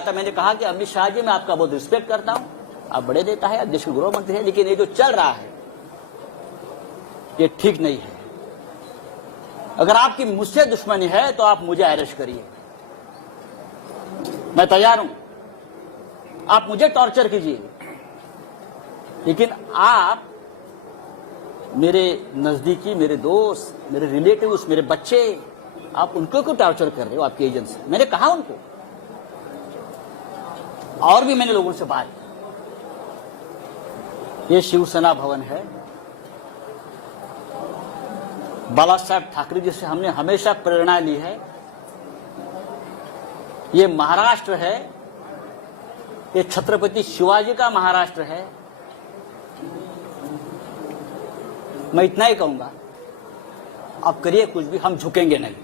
था। मैंने कहा कि अमित शाह जी, मैं आपका बहुत रिस्पेक्ट करता हूं, आप बड़े नेता है, देश के गृह मंत्री हैं, लेकिन ये जो चल रहा है ये ठीक नहीं है। अगर आपकी मुझसे दुश्मनी है तो आप मुझे अरेस्ट करिए, मैं तैयार हूं। आप मुझे टॉर्चर कीजिए, लेकिन आप मेरे नजदीकी, मेरे दोस्त, मेरे रिलेटिव्स, मेरे बच्चे, आप उनको क्यों टॉर्चर कर रहे हो आपकी एजेंसी? मैंने कहा उनको, और भी मैंने लोगों से बात। ये शिवसेना भवन है, बाला साहब ठाकरे जी से हमने हमेशा प्रेरणा ली है। ये महाराष्ट्र है, ये छत्रपति शिवाजी का महाराष्ट्र है। मैं इतना ही कहूंगा, आप करिए कुछ भी, हम झुकेंगे नहीं।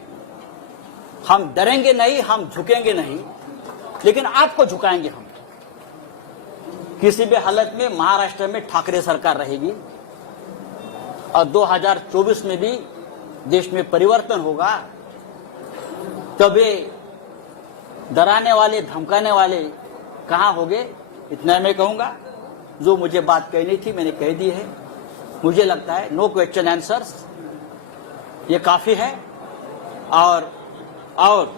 हम डरेंगे नहीं, हम झुकेंगे नहीं, लेकिन आपको झुकाएंगे हम। किसी भी हालत में महाराष्ट्र में ठाकरे सरकार रहेगी और 2024 में भी देश में परिवर्तन होगा। तभी डराने वाले, धमकाने वाले कहां होंगे, इतना मैं कहूंगा। जो मुझे बात कहनी थी मैंने कह दी है। मुझे लगता है नो क्वेश्चन आंसर्स, ये काफी है। और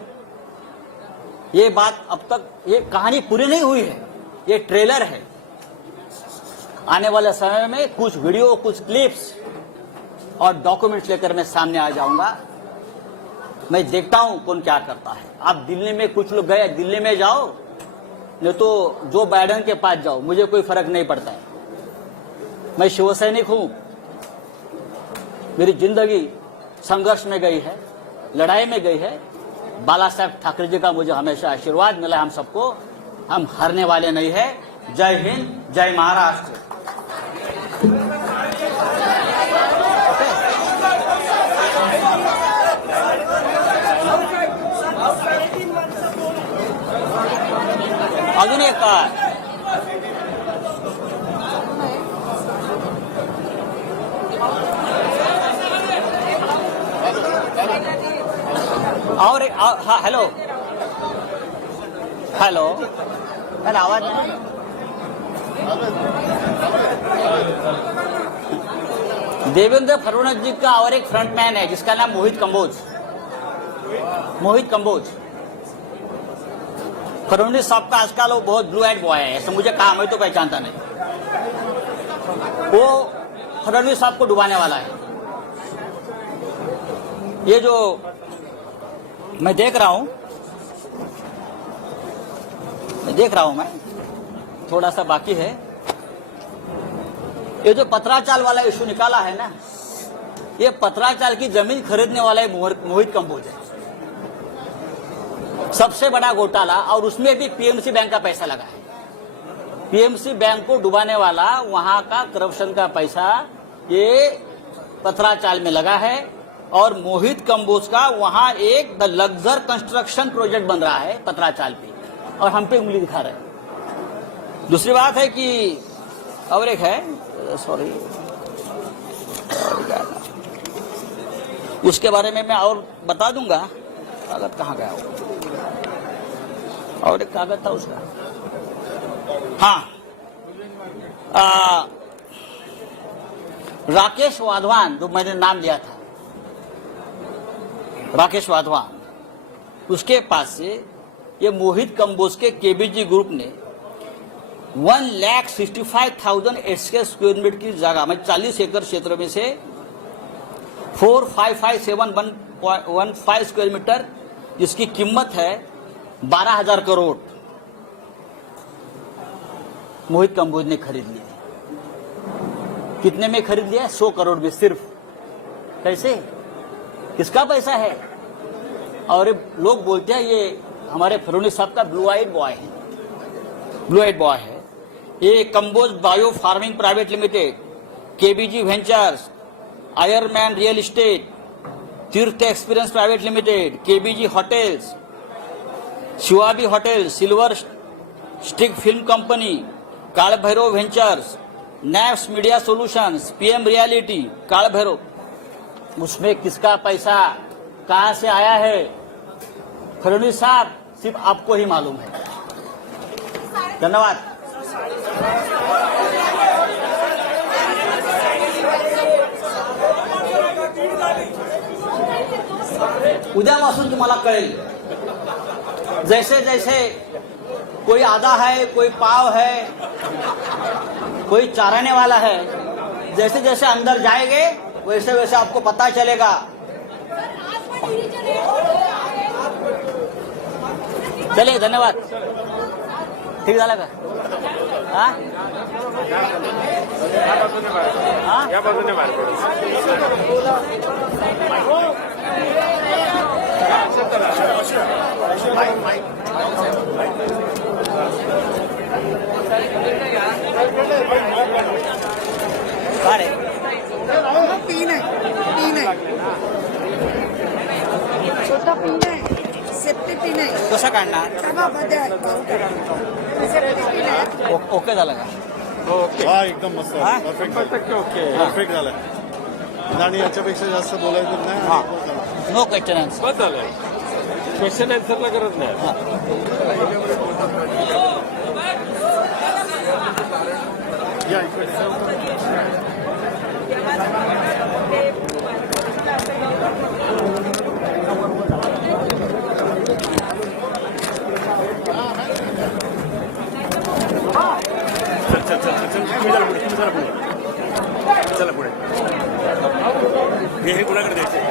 ये बात अब तक, ये कहानी पूरी नहीं हुई है, ये ट्रेलर है। आने वाले समय में कुछ वीडियो, कुछ क्लिप्स और डॉक्यूमेंट्स लेकर मैं सामने आ जाऊंगा। मैं देखता हूं कौन क्या करता है। आप दिल्ली में, कुछ लोग गए, दिल्ली में जाओ, नहीं तो जो बाइडेन के पास जाओ, मुझे कोई फर्क नहीं पड़ता है। मैं शिवसैनिक हूं, मेरी जिंदगी संघर्ष में गई है, लड़ाई में गई है। बाला साहेब ठाकरे जी का मुझे हमेशा आशीर्वाद मिला है हम सबको। हम हारने वाले नहीं है। जय हिंद, जय महाराष्ट्र। अजून एक और हाँ, हेलो हेलो, मैंने आवाज नहीं। देवेंद्र फडणवीस जी का और एक फ्रंटमैन है जिसका नाम मोहित कंबोज। फडणवीस साहब का आजकल वो बहुत ब्लू आइड बॉय है, ऐसा मुझे कहा, मैं तो पहचानता नहीं। वो फडणवीस साहब को डुबाने वाला है। ये जो मैं देख रहा हूं, मैं थोड़ा सा बाकी है। ये जो पत्राचाल वाला इशू निकाला है ना, ये पत्राचाल की जमीन खरीदने वाला है मोहित कंबोज है। सबसे बड़ा घोटाला, और उसमें भी पीएमसी बैंक का पैसा लगा है। पीएमसी बैंक को डुबाने वाला, वहां का करप्शन का पैसा ये पत्राचाल में लगा है। और मोहित कंबोज का वहां एक द लग्जर कंस्ट्रक्शन प्रोजेक्ट बन रहा है पत्राचाल पे, और हम पे उंगली दिखा रहे हैं। दूसरी बात है कि और एक है, सॉरी, उसके बारे में मैं और बता दूंगा। कागज कहाँ गया वो, और एक कागज था उसका, हाँ, राकेश वाधवान, जो मैंने नाम लिया था, राकेश वाधवान, उसके पास से ये मोहित कंबोज के केबीजी ग्रुप ने 1,65,000 स्क्वायर मीटर की जगह में 40 एकड़ क्षेत्र में से 4557115 स्क्वायर मीटर, जिसकी कीमत है 12,000 करोड़, मोहित कंबोज ने खरीद लिया। कितने में खरीद लिया? 100 करोड़ में सिर्फ। कैसे? किसका पैसा है? और लोग बोलते हैं ये हमारे फडणवीस साहब का ब्लू आइड बॉय है। ये Kamboj bio farming private limited, KBG ventures, Ironman real estate, Tirth experience private limited, KBG hotels, Shivabi hotel, silver stick film company, Kaal Bhairav ventures, naps media solutions, PM reality, Kaal Bhairav, उसमें किसका पैसा कहां से आया है? फडणवीस साहब, सिर्फ आपको ही मालूम है। धन्यवाद। उद्यापासून तुम्हाला कळेल, जैसे जैसे कोई आधा है, कोई पाव है, कोई चाराने वाला है, जैसे जैसे अंदर जाएंगे वैसे वैसे आपको पता चलेगा। चलिए, धन्यवाद। ठीक झालं का? हाँ? या बाजूने मार अरे पीन है छोटा पीन है। काढणार ओके झालं का हा एकदम मस्त हा? परफेक्ट ओके परफेक्ट झालं आणि याच्यापेक्षा जास्त बोलायचं हा. नाही नो क्वेश्चन आन्सर बस झालं क्वेश्चन आन्सरला गरज नाही या इकडे चल तुम्ही जरा पुढे चला पुढे हे कुणाकडे द्यायचे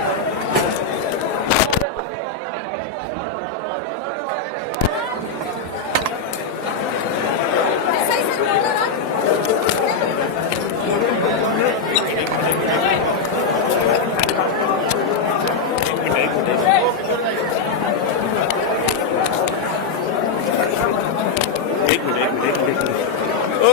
एक मिनिट ओ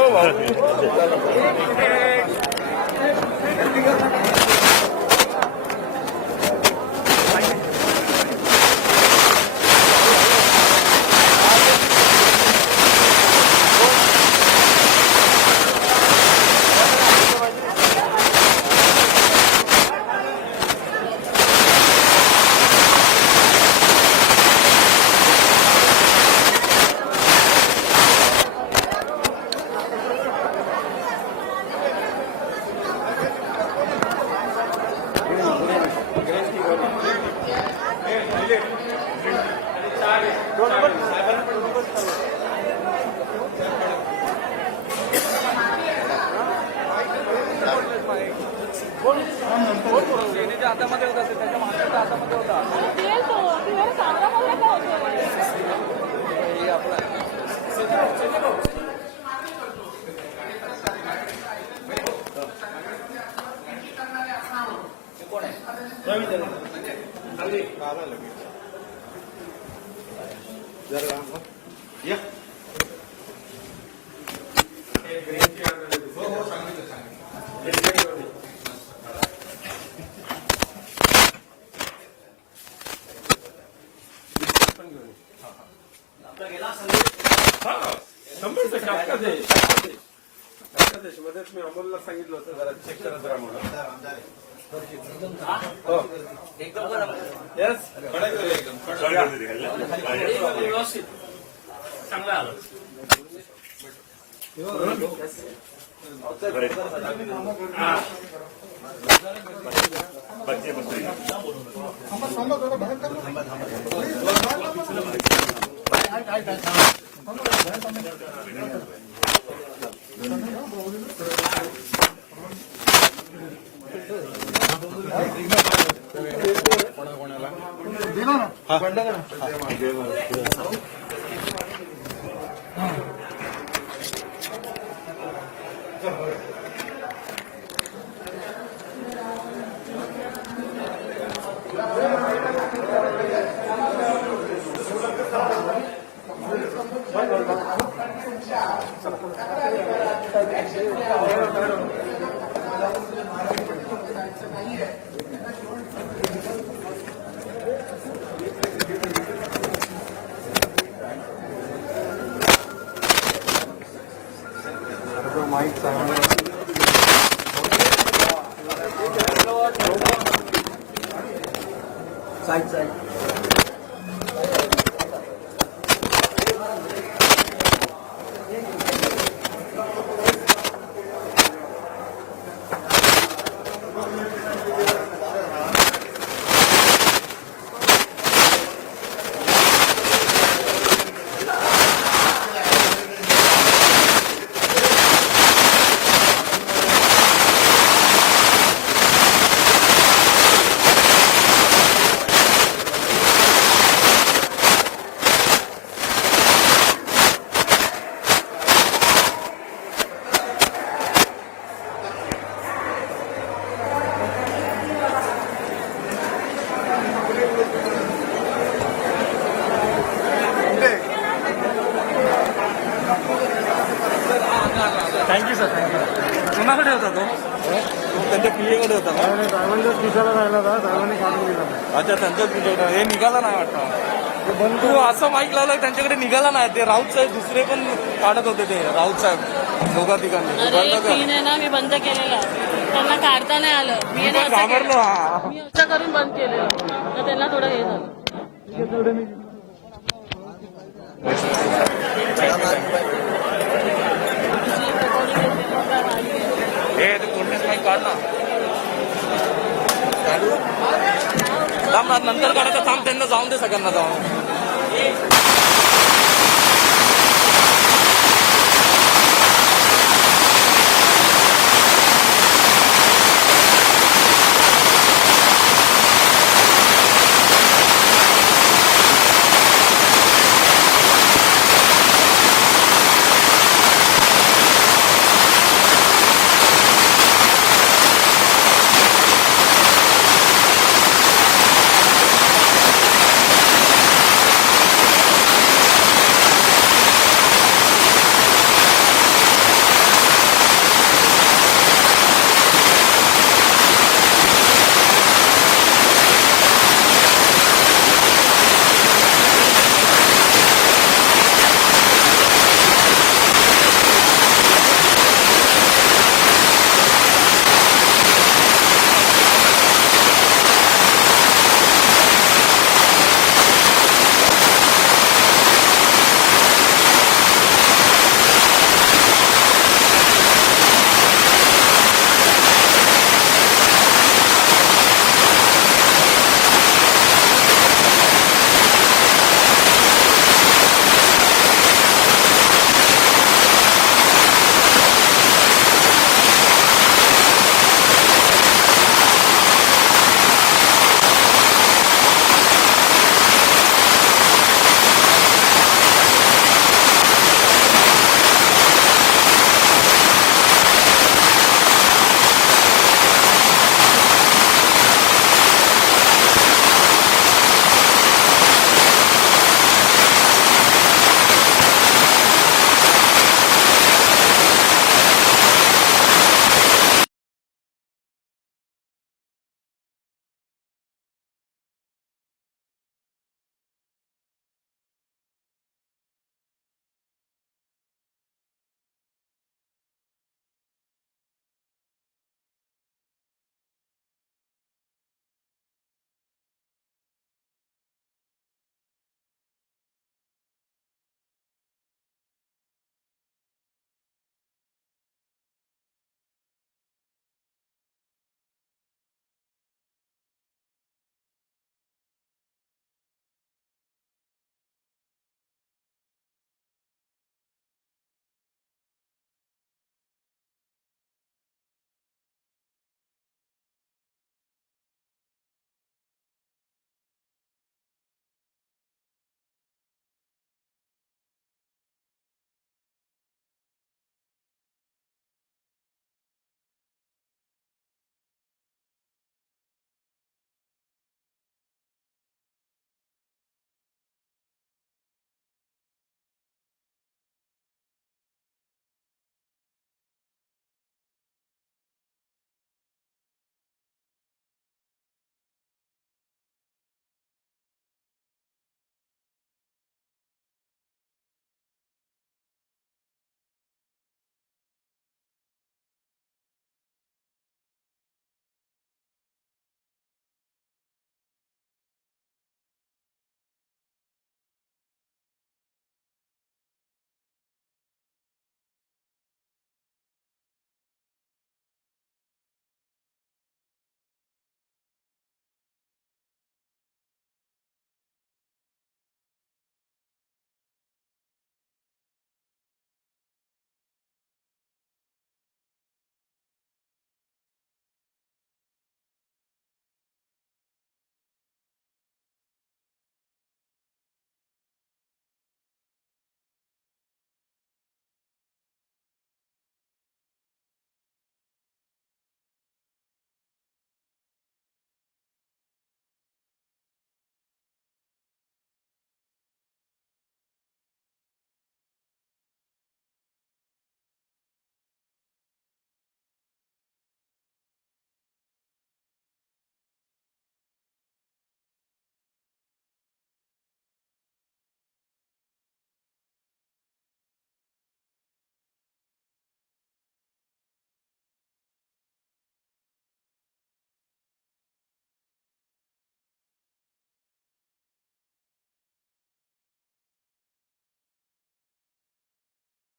मध्येच मी अमोलला सांगितलं होतं जरा चेक करत राहा म्हणून येस व्यवस्थित चांगलं आलं थँक्यू सर थँक्यू कुणाकडे होता तो त्यांच्या पीएकडे होता ड्रायव्हरच्याच खिशाला राहिला होता ड्रायव्हरने काढून दिला अच्छा त्यांच्याच पीएकडे हे निघाला नाही वाटतं तू असं माईक लावलं त्यांच्याकडे निघाला नाही ते राऊत साहेब दुसरे पण काढत होते ते राऊत साहेब दोघा तिघांनी अरे बंद कर. पिन आहे ना मी बंद केलेला त्यांना काढता नाही आलं मी ना असं घाबरलो केलं. हा मी असं करून बंद केलेलं तर त्यांना थोडं हे झालं हे ते कोणतेच माईक काढ ना थांब ना, नंतर काढायचं थांब त्यांना जाऊन दे सगळ्यांना जाऊन